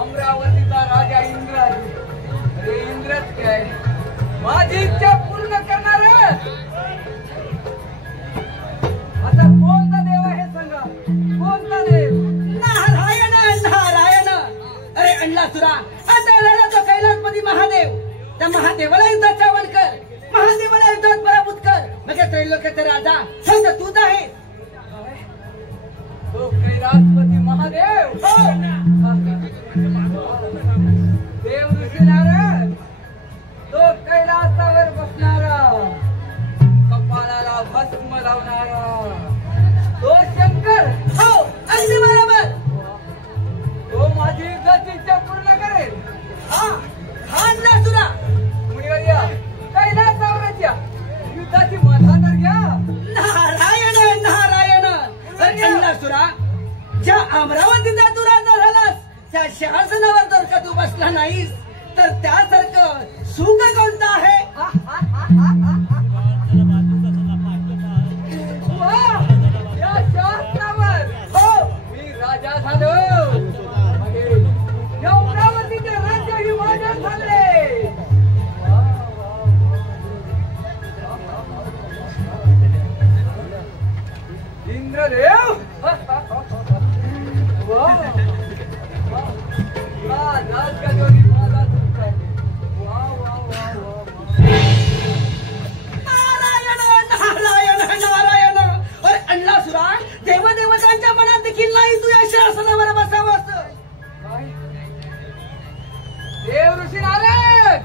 अमरावतीचा राजा इंद्र. अरे इंद्रच काय, माझी इच्छा पूर्ण करणार. आता कोणता देव आहे सांगा, कोणता देव? नारायण नारायण. अरे अंडलासुरा, आता आलेला तो कैलासपती महादेव. त्या महादेवाला युद्धात चावण कर, महादेवाला युद्धात पराभूत कर. मग त्रैलोक्याचा राजा फक्त तूच आहे. तो कैलासपती महादेव देव ऋषी नारद, तो कैलासावर बसणारा, कपाळाला भस्म लावणारा, तो शंकर. हो, अगदी बरोबर. तो माझी युद्धाची इच्छा पूर्ण करेल. अंडलासुरा, मुनिवर्या, कैलासावरच्या युद्धाची मजा तर घ्या. नारायण नारायण. अंडलासुरा, ज्या अमरावती अमरावतीचा तू राजा झालास, त्या शासनावर जर का तू बसला नाहीस तर त्यासारखं सुख कोणतं आहे? या शासनावर हो मी राजा झालो. या अमरावतीचे राज्य ही माझे झाले. इंद्रदेव देवदेवतांच्या मनात देखील नाही तू या शासनावर बसावं. देव ऋषी नारद,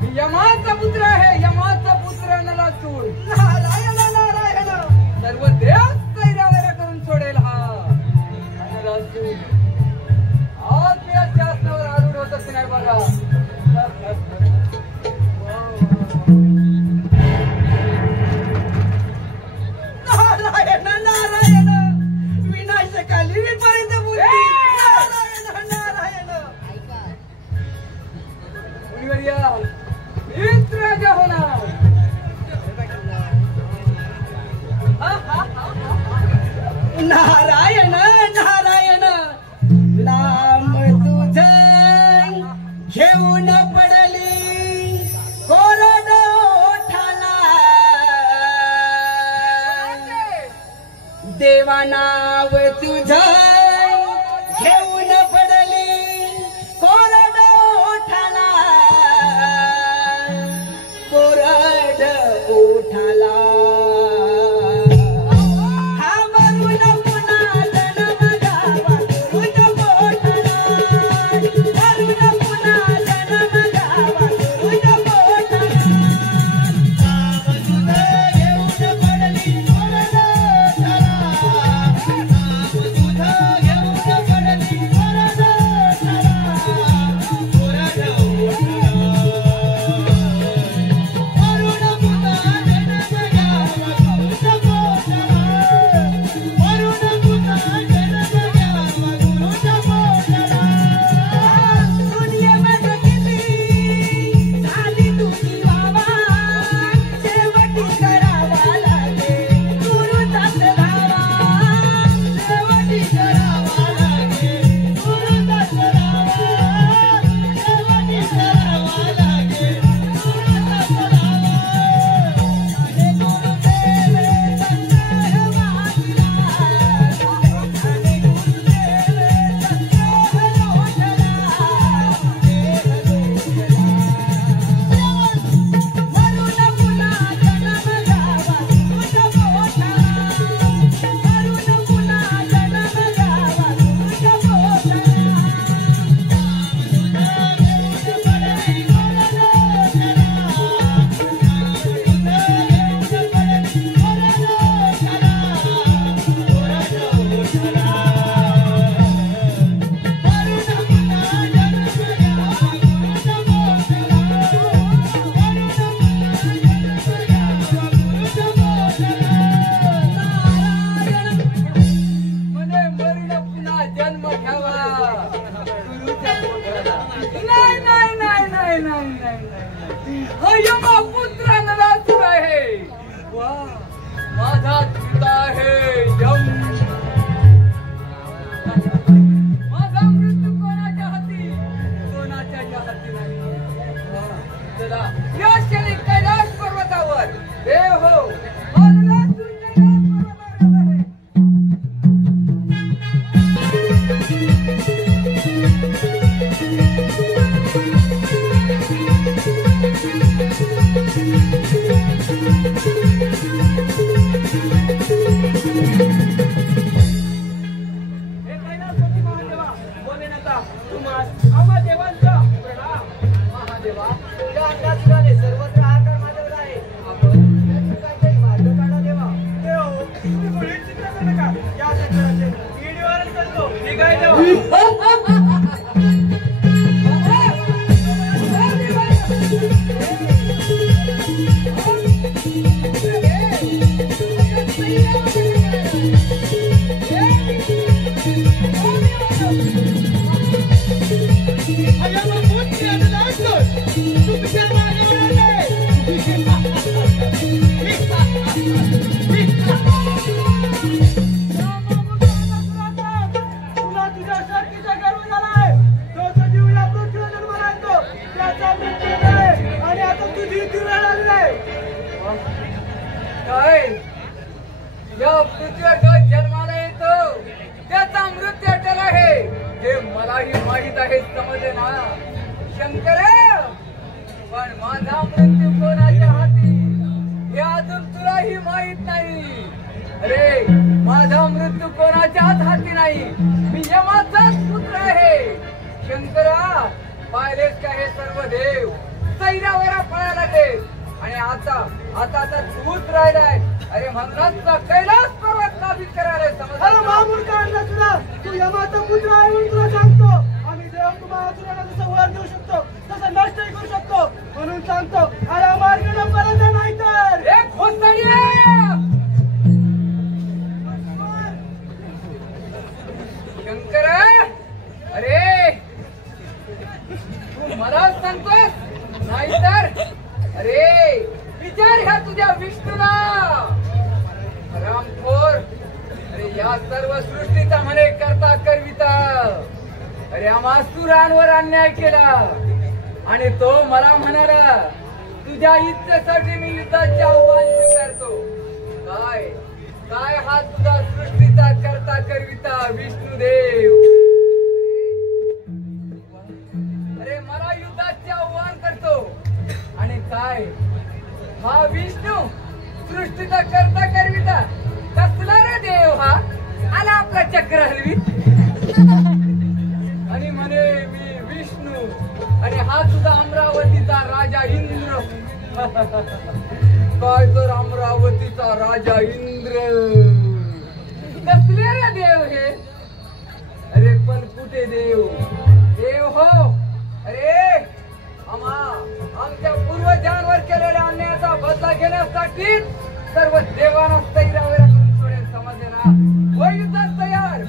मी यमाचा पुत्र आहे. यमाचा पुत्र नलासूर. नारायण नारायण. सर्व देव कैरावेरा करून सोडेल हा नलासूर. आज मी या शासनावर आरूढ होतच नाही बघा. नारायण नारायण. विनाशकाली विपरीत बुद्धी. नारायण नारायण. मुनिवर्या, मीच राजा होणार. नारायण नारायण. नाम तुझं घेऊन पडली कोरड ओठाला. देवा नाव तुझं घेऊन पडली कोरड ओठाला. कोरड ओठाला. माझा पिता आहे यम. माझा मृत्यू कोणाच्या हाती, कोणाच्या हाती नाही. चला या क्षणी कैलास पर्वतावर देव हो सर्वत्र आकार माजवला आहे. आपण काहीतरी मार्ग काढा देवा. Yeah. माहित आहे समजे ना शंकर, पण माझा मृत्यू कोणाच्या हाती हे अजून तुलाही माहित नाही. अरे माझा मृत्यू कोणाच्याच हाती नाही, मी यमाचाच पुत्र आहे. शंकरा, पाहिलेस का हे सर्व देव सैरावरा पळायला लागले आणि आता तर तूच राहिलाय. अरे म्हणूनच कैलास पर्वत नाविक करायला समज. अरे महामूर्ख अन्नसुरा, तू यमाचा पुत्र आहे म्हणून तुला सांगतो. आम्ही देव तुम्हाला असुराला जसं वर देऊ शकतो तसं नष्टही करू शकतो म्हणून सांगतो. अरे मार्गाने परत जा, नाही तर एक खोसाडी शंकर. अरे तू मला सांगतोस, नाहीतर अरे विचार ह्या तुझ्या विष्णूला. रामखोर, अरे या सर्व सृष्टीचा म्हणे करता करविता. अरे आम्हा सुरांवर अन्याय केला आणि तो मला म्हणाला तुझ्या इच्छेसाठी मी युद्धाचे आव्हान स्वीकारतो. काय काय हा तुझा सृष्टीचा करता करविता विष्णुदेव. अरे मला युद्धाचे आव्हान करतो आणि काय हा विष्णू सृष्टीचा करता करविता कसला रे देव हा. आला आपला चक्र हलवीत आणि म्हणे मी विष्णू आणि हा तुझा अमरावतीचा राजा इंद्र. काय तर अमरावतीचा राजा इंद्र कसले रे देव हे. अरे पण कुठे देव देव हो. अरे आमच्या पूर्वजांवर केलेल्या अन्यायाचा बदला घेण्यासाठी सर्व देवांना सैरावरा करून सोडेल समजले ना. होय युद्धात तयार.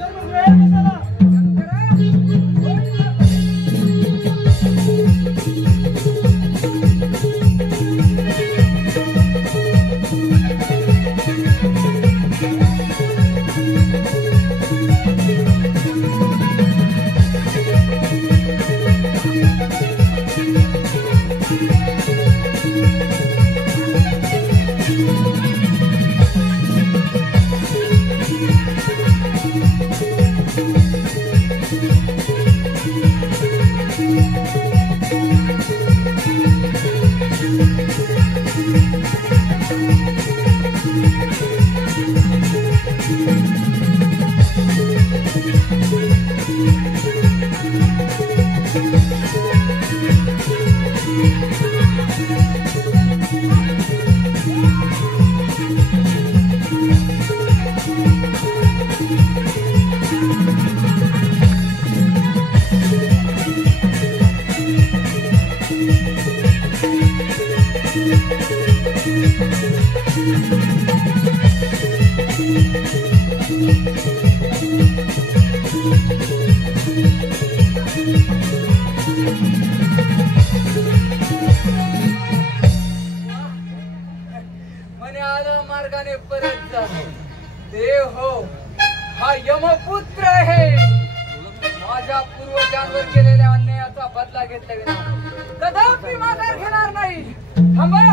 म्हणे आला मार्गाने परत जा. देव हो, हा यमपुत्र आहे. माझ्या पूर्वजांवर केलेल्या अन्यायाचा बदला घेतला विना कदापि माघार घेणार नाही. थांबा.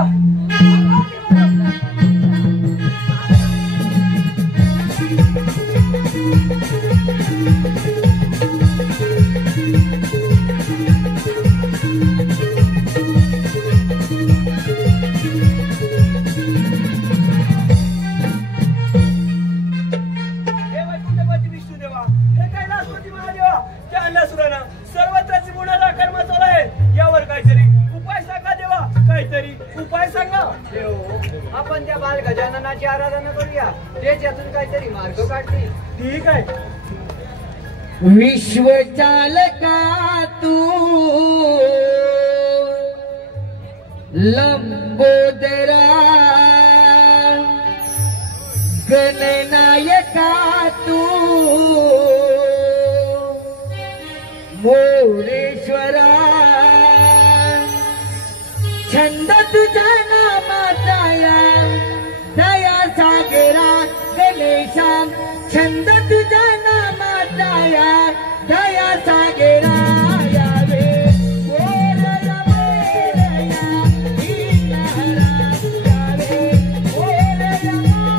आपण त्या बाल गजाननाची आराधना करूया, तेच यातून काहीतरी मार्ग काढतील. ठीक आहे. विश्वचालका तू लंबोदरा, गणनायका तू मोरेश्वरा, छंद तुझा नामाचा दया सागरा गणेशा, छंद तुझा नामाचा दया सागरा. यावे मोरया मोरया विघ्नहरा, यावे मोरया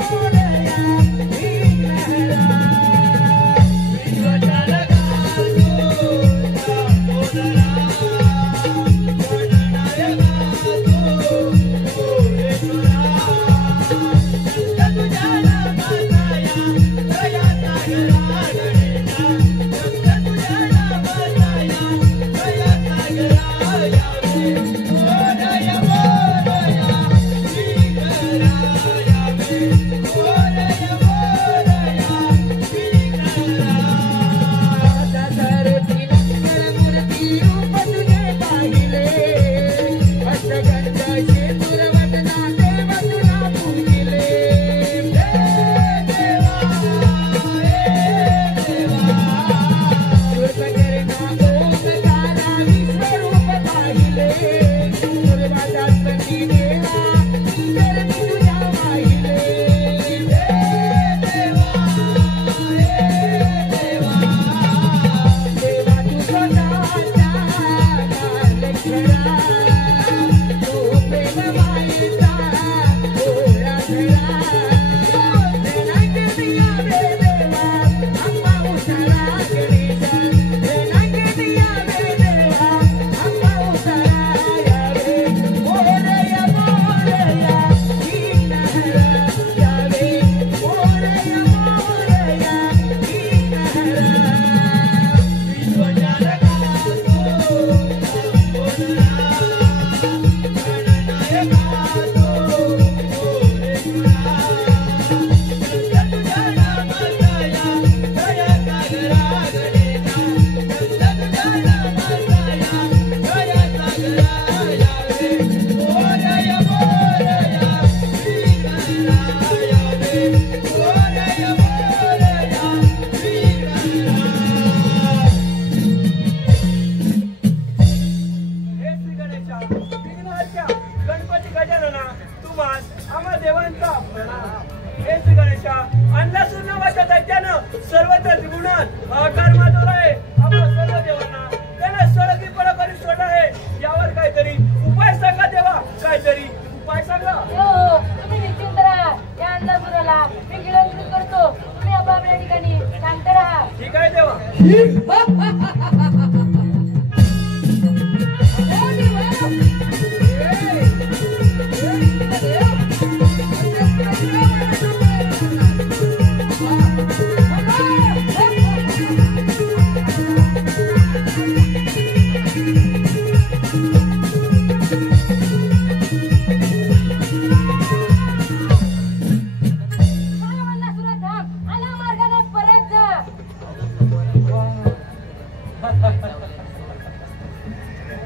मोरया विघ्नहरा. विश्वचालका तू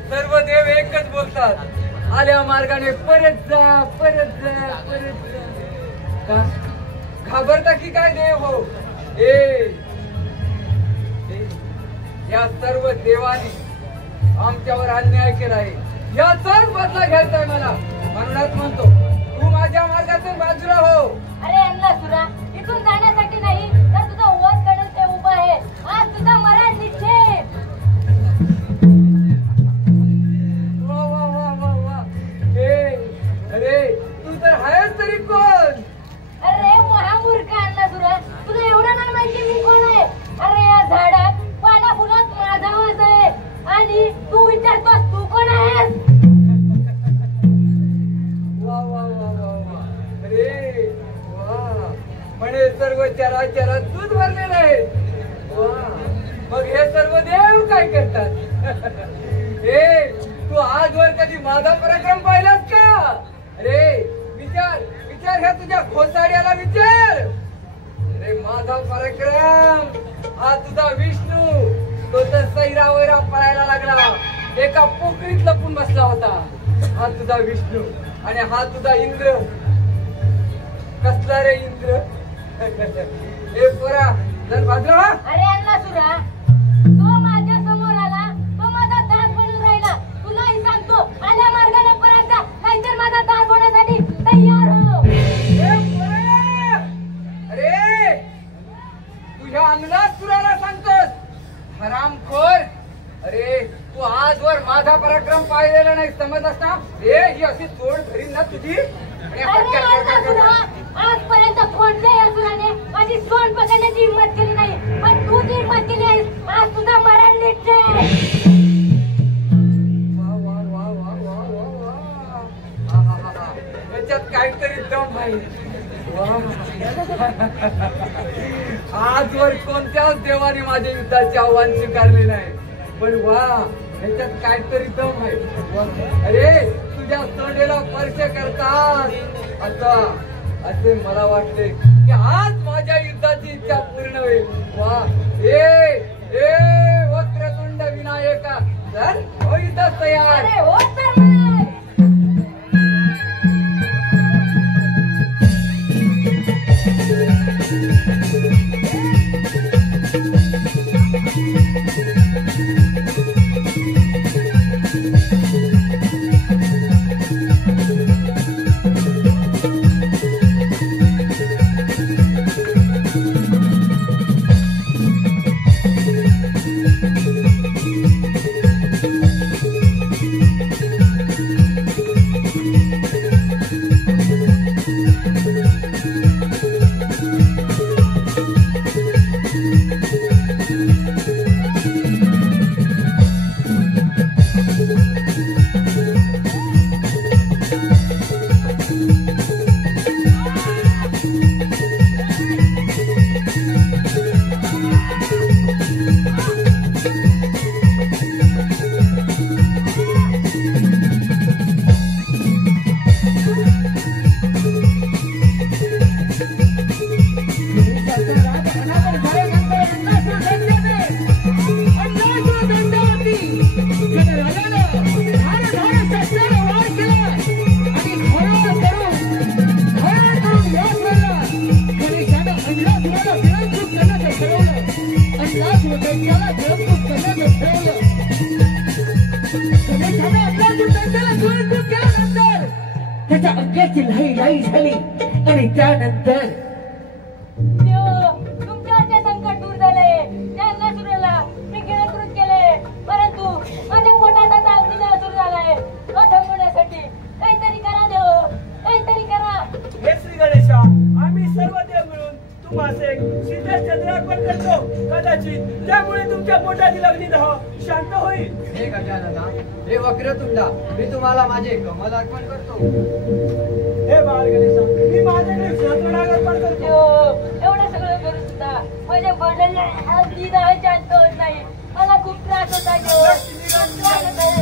सर्व देव एकच बोलतात, आल्या मार्गाने परत जा, परत जा, परत जा. का घाबरता की काय देव हो? या सर्व देवानी आमच्यावर अन्याय केलाय, याचाच बदला घ्यायचाय मला. म्हणूनच म्हणतो तू माझ्या मार्गातून बाजूला हो. अरे अन्नासुरा, इथून जाण्यासाठी नाही तर तुझा वध करेल ते उभा आहे. आज तुझा मरण निश्चित. वा वा वा वा वा. अरे तू तर आहेस तरी कोण? अरे महामूर्ख अन्नासुरा, तुला एवढं नाही माहिती मी कोण आहे? अरे या झाडात पाना फुलात माझा वास आहे आणि तू विचारतोस तू कोण आहेस? वा वा वा वा वा. अरे वा, म्हणे सर्व चराचरात तूच भरलेलं आहे. वा, मग हे सर्व देव काय करतात? तू आजवर कधी माझा पराक्रम पाहिलास का? अरे विचार विचार, ह्या तुझ्या घोसाड्याला विचार. अरे माझा पराक्रम हा तुझा विष्णू, तो तर सैरावैरा पळायला लागला, एका पोकळीत लपून बसला होता. हा तुझा विष्णू आणि हा तुझा इंद्र. कसला रे इंद्र? हे पोरा जर बाजूला. अरे अन्नासुरा, तो माझ्या समोर आला, तो माझा दास बनून राहिला. तुलाही सांगतो, आल्या मार्गाने परत जा, नाहीतर माझा दास होण्यासाठी तयार हो. अरे तुझ्या अन्नासुराला सांगतोस हरामखोर. अरे तू आजवर माझा पराक्रम पाहिलेला नाही समजस ना? ही अशी तोड धरीन ना तुझी. अरे अन्नासुरा, आजपर्यंत कोणत्याही असुराने माझी सोन पकडण्याची हिंमत केली नाही, पण तू ती हिंमत केली आहेस. आज तुझा मरण निश्चय. वा वा वा वा वा वा वा. हा हा हा हा. याच्यात काहीतरी दम आहे. आजवर कोणत्याच देवाने माझ्या युद्धाचे आव्हान स्वीकारले नाही, पण वा ह्याच्यात काहीतरी दम आहे. अरे तुझ्या तोंडेला स्पर्श करतात आता असे मला वाटते की आज माझ्या युद्धाची इच्छा पूर्ण होईल. वा वक्रतुंड विनायका, तर हो युद्ध तयार. अरे हो तर म्हणाय. त्याच्या अंगाची लाई झाली आणि त्यानंतर तुमच्यावरचे संकट दूर झाले. त्या अन्नासुराला मी गिळंकृत केले, परंतु माझ्या पोटात आता अग्नी सुरू झालाय. तो थांबवण्यासाठी काहीतरी करा देव, काहीतरी करा. हे श्री गणेशा, आम्ही सर्व देव मिळून तुम्हाला एक शीतल चंद्र अर्पण करतो. कदाचित त्यामुळे तुमच्या पोटातील अग्निदाह शांत होईल. हे गजानना, हे वक्रतुंडा, मी तुम्हाला माझे कमल अर्पण करतो. हे बाळ गणेशा, मी माझ्याकडे सहस्रनाग अर्पण करतो. एवढं सगळं करून सुद्धा माझ्या पोटाला अग्निदाह शांत होत नाही. मला खूप त्रास होत आहे. खूप त्रास होत आहे.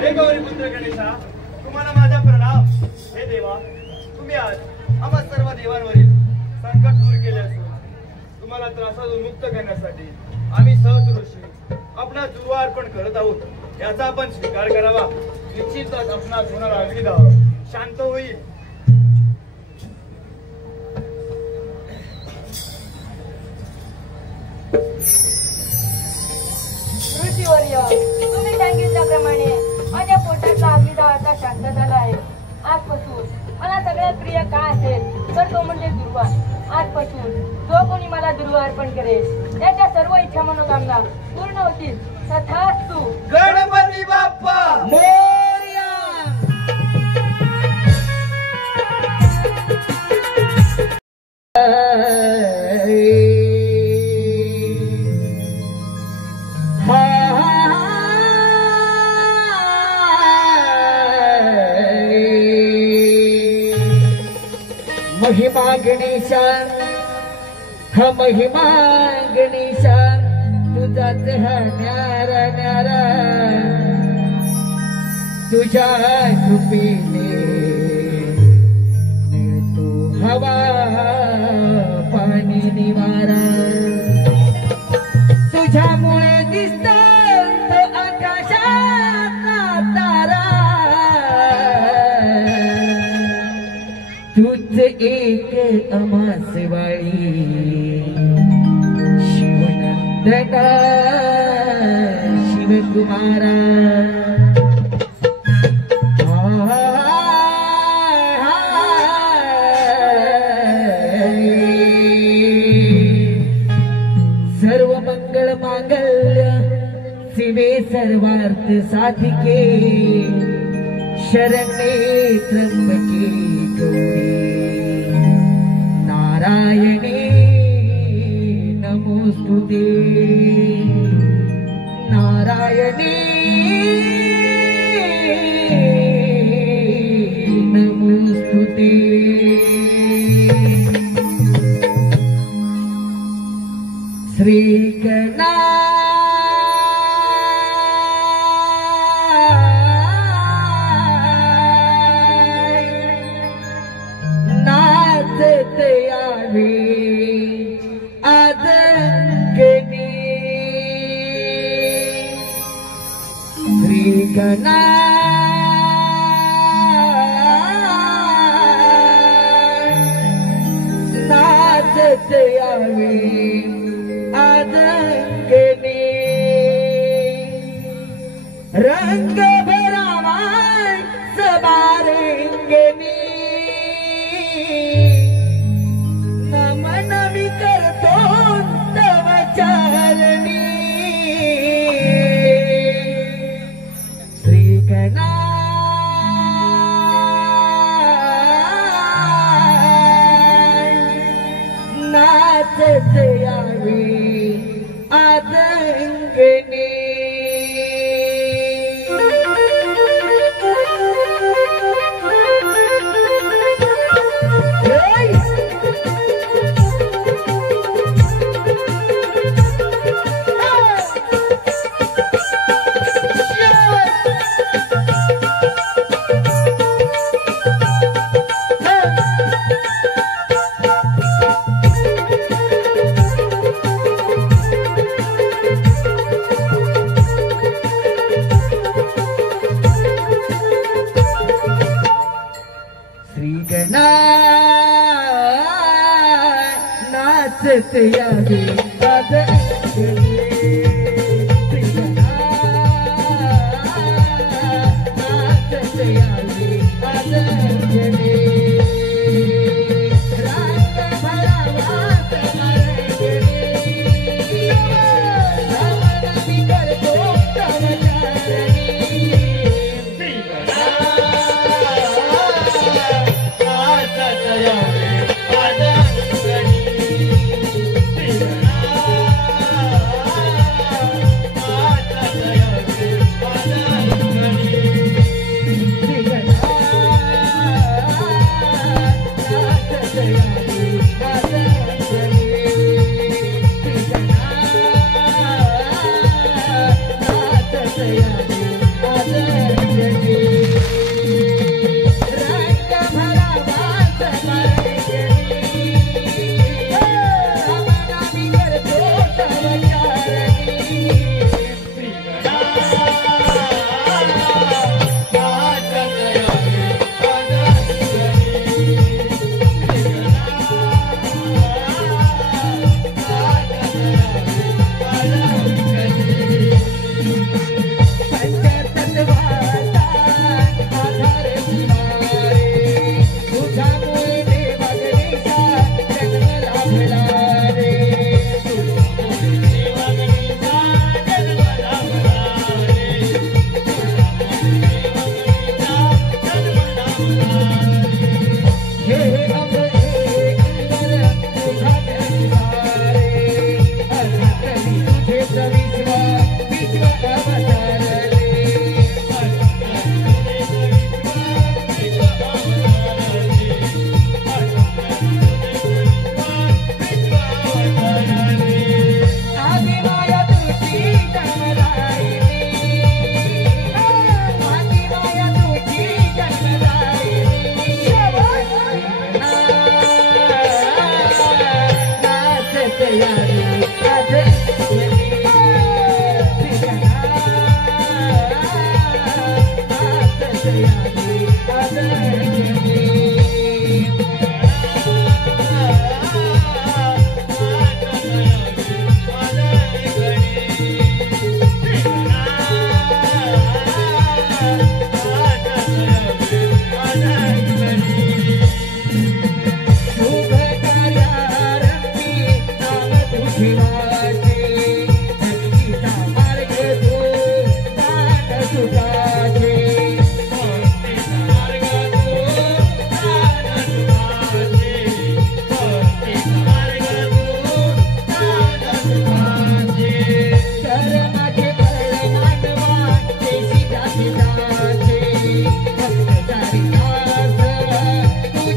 हे गौरीपुत्र गणेशा, तुम्हाला माझा प्रणाम. हे देवा, तुम्ही आज आम्हा सर्व देवांवरील संकट दूर केले असून तुम्हाला त्रासातून मुक्त करण्यासाठी आम्ही सहज ऋषी आपणा दुर्वा अर्पण करत आहोत. याचा आपण स्वीकार करावा. निश्चितच आपणास होणारा अग्निदाह शांत होईल. ऋषीवर्य, तुम्ही सांगितल्याप्रमाणे माझ्या पोटातला अग्निदाह आता शांत झाला आहे. आजपासून मला सगळ्यात प्रिय काय असेल तर तो म्हणजे दुर्वा. आजपासून जो कोणी मला दुर्वा अर्पण करेल त्याच्या सर्व इच्छा मनोकामना पूर्ण होतील. तथास्तु. गणपती बाप्पा मोरया. महिमा गणेशा, हा महिमा गणेशा, तुझाच हा न्यारा न्यारा, तुझ्या कृपेने मिळतो हवा पाणी निवारा. तुझ्यामुळे दिसतो तो आकाशाचा तारा. तूच एक अमासवाळी शिवनंदना शिवकुमारा. सर्व मंगल मांगल्य शिवे सर्वार्थ साधिके शरण्ये त्र्यंबके गौरी नारायणे नमोस्तुते. नारायणे नमोस्तुते. श्री गणा नाचत यावे आदंगणी. श्री गणा नाचत यावे आदंगणी. रंग भरावा सबारंगणी. नमन मी करतो तव चरणी. श्री गणा नाचत यावे आदंगणी. नाचत यावे आदंगणी. नाचत यावे आदंगणी. रंग भरावा सबारंगणी. नमन मी करतो तव चरणी.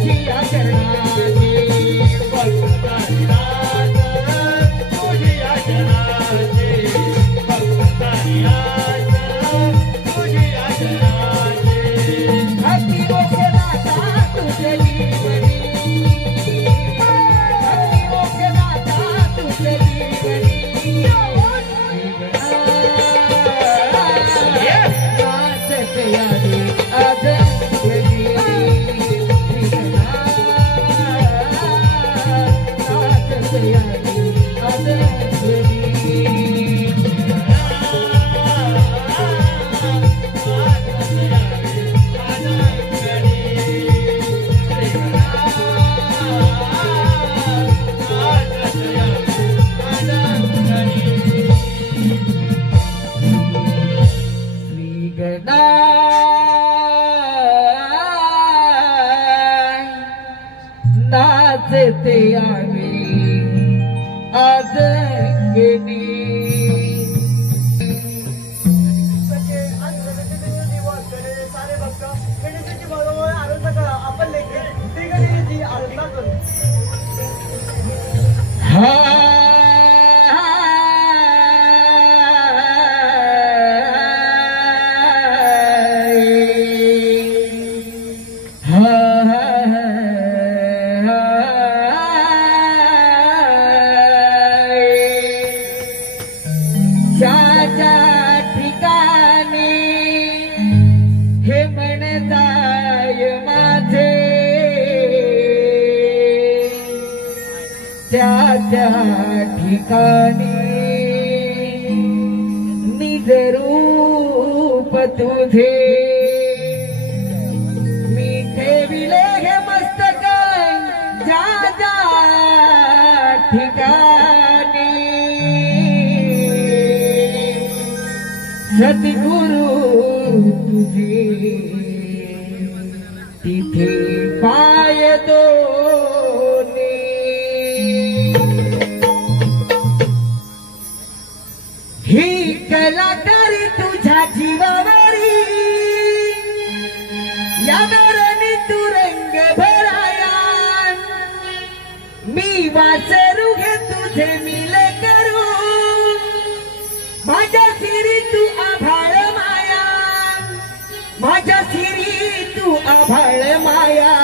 तुझी आचरणाची फक्त तारी आस तुझी आचरणाची फक्त तारी आस तुझी आचरणाची भक्ती मोक्ष दाता तुझे जीवनी भक्ती मोक्ष दाता तुझे जीवनी नाचते यादी आज गेली नाचते यादी आज गेली नाचते आम्ही आज गेली सारे भक्त गणेशाची बरोबर आराधना करा आपण लेखे श्री गणेशाची आराधना करू त्या ठिकाणी निज रूप तुझे मी ठेविले हे मस्तक ज्या ठिकाणी सद्गुरु तुझे तिथे पाय दोन्ही ही कलाकारी तुझ्या जीवावरी या मरणी तू रंग भराया मी वासरू घे तुझे मिले करू माझ्या सिरी तू आभाळ माया माझ्या सिरी तू आभाळ माया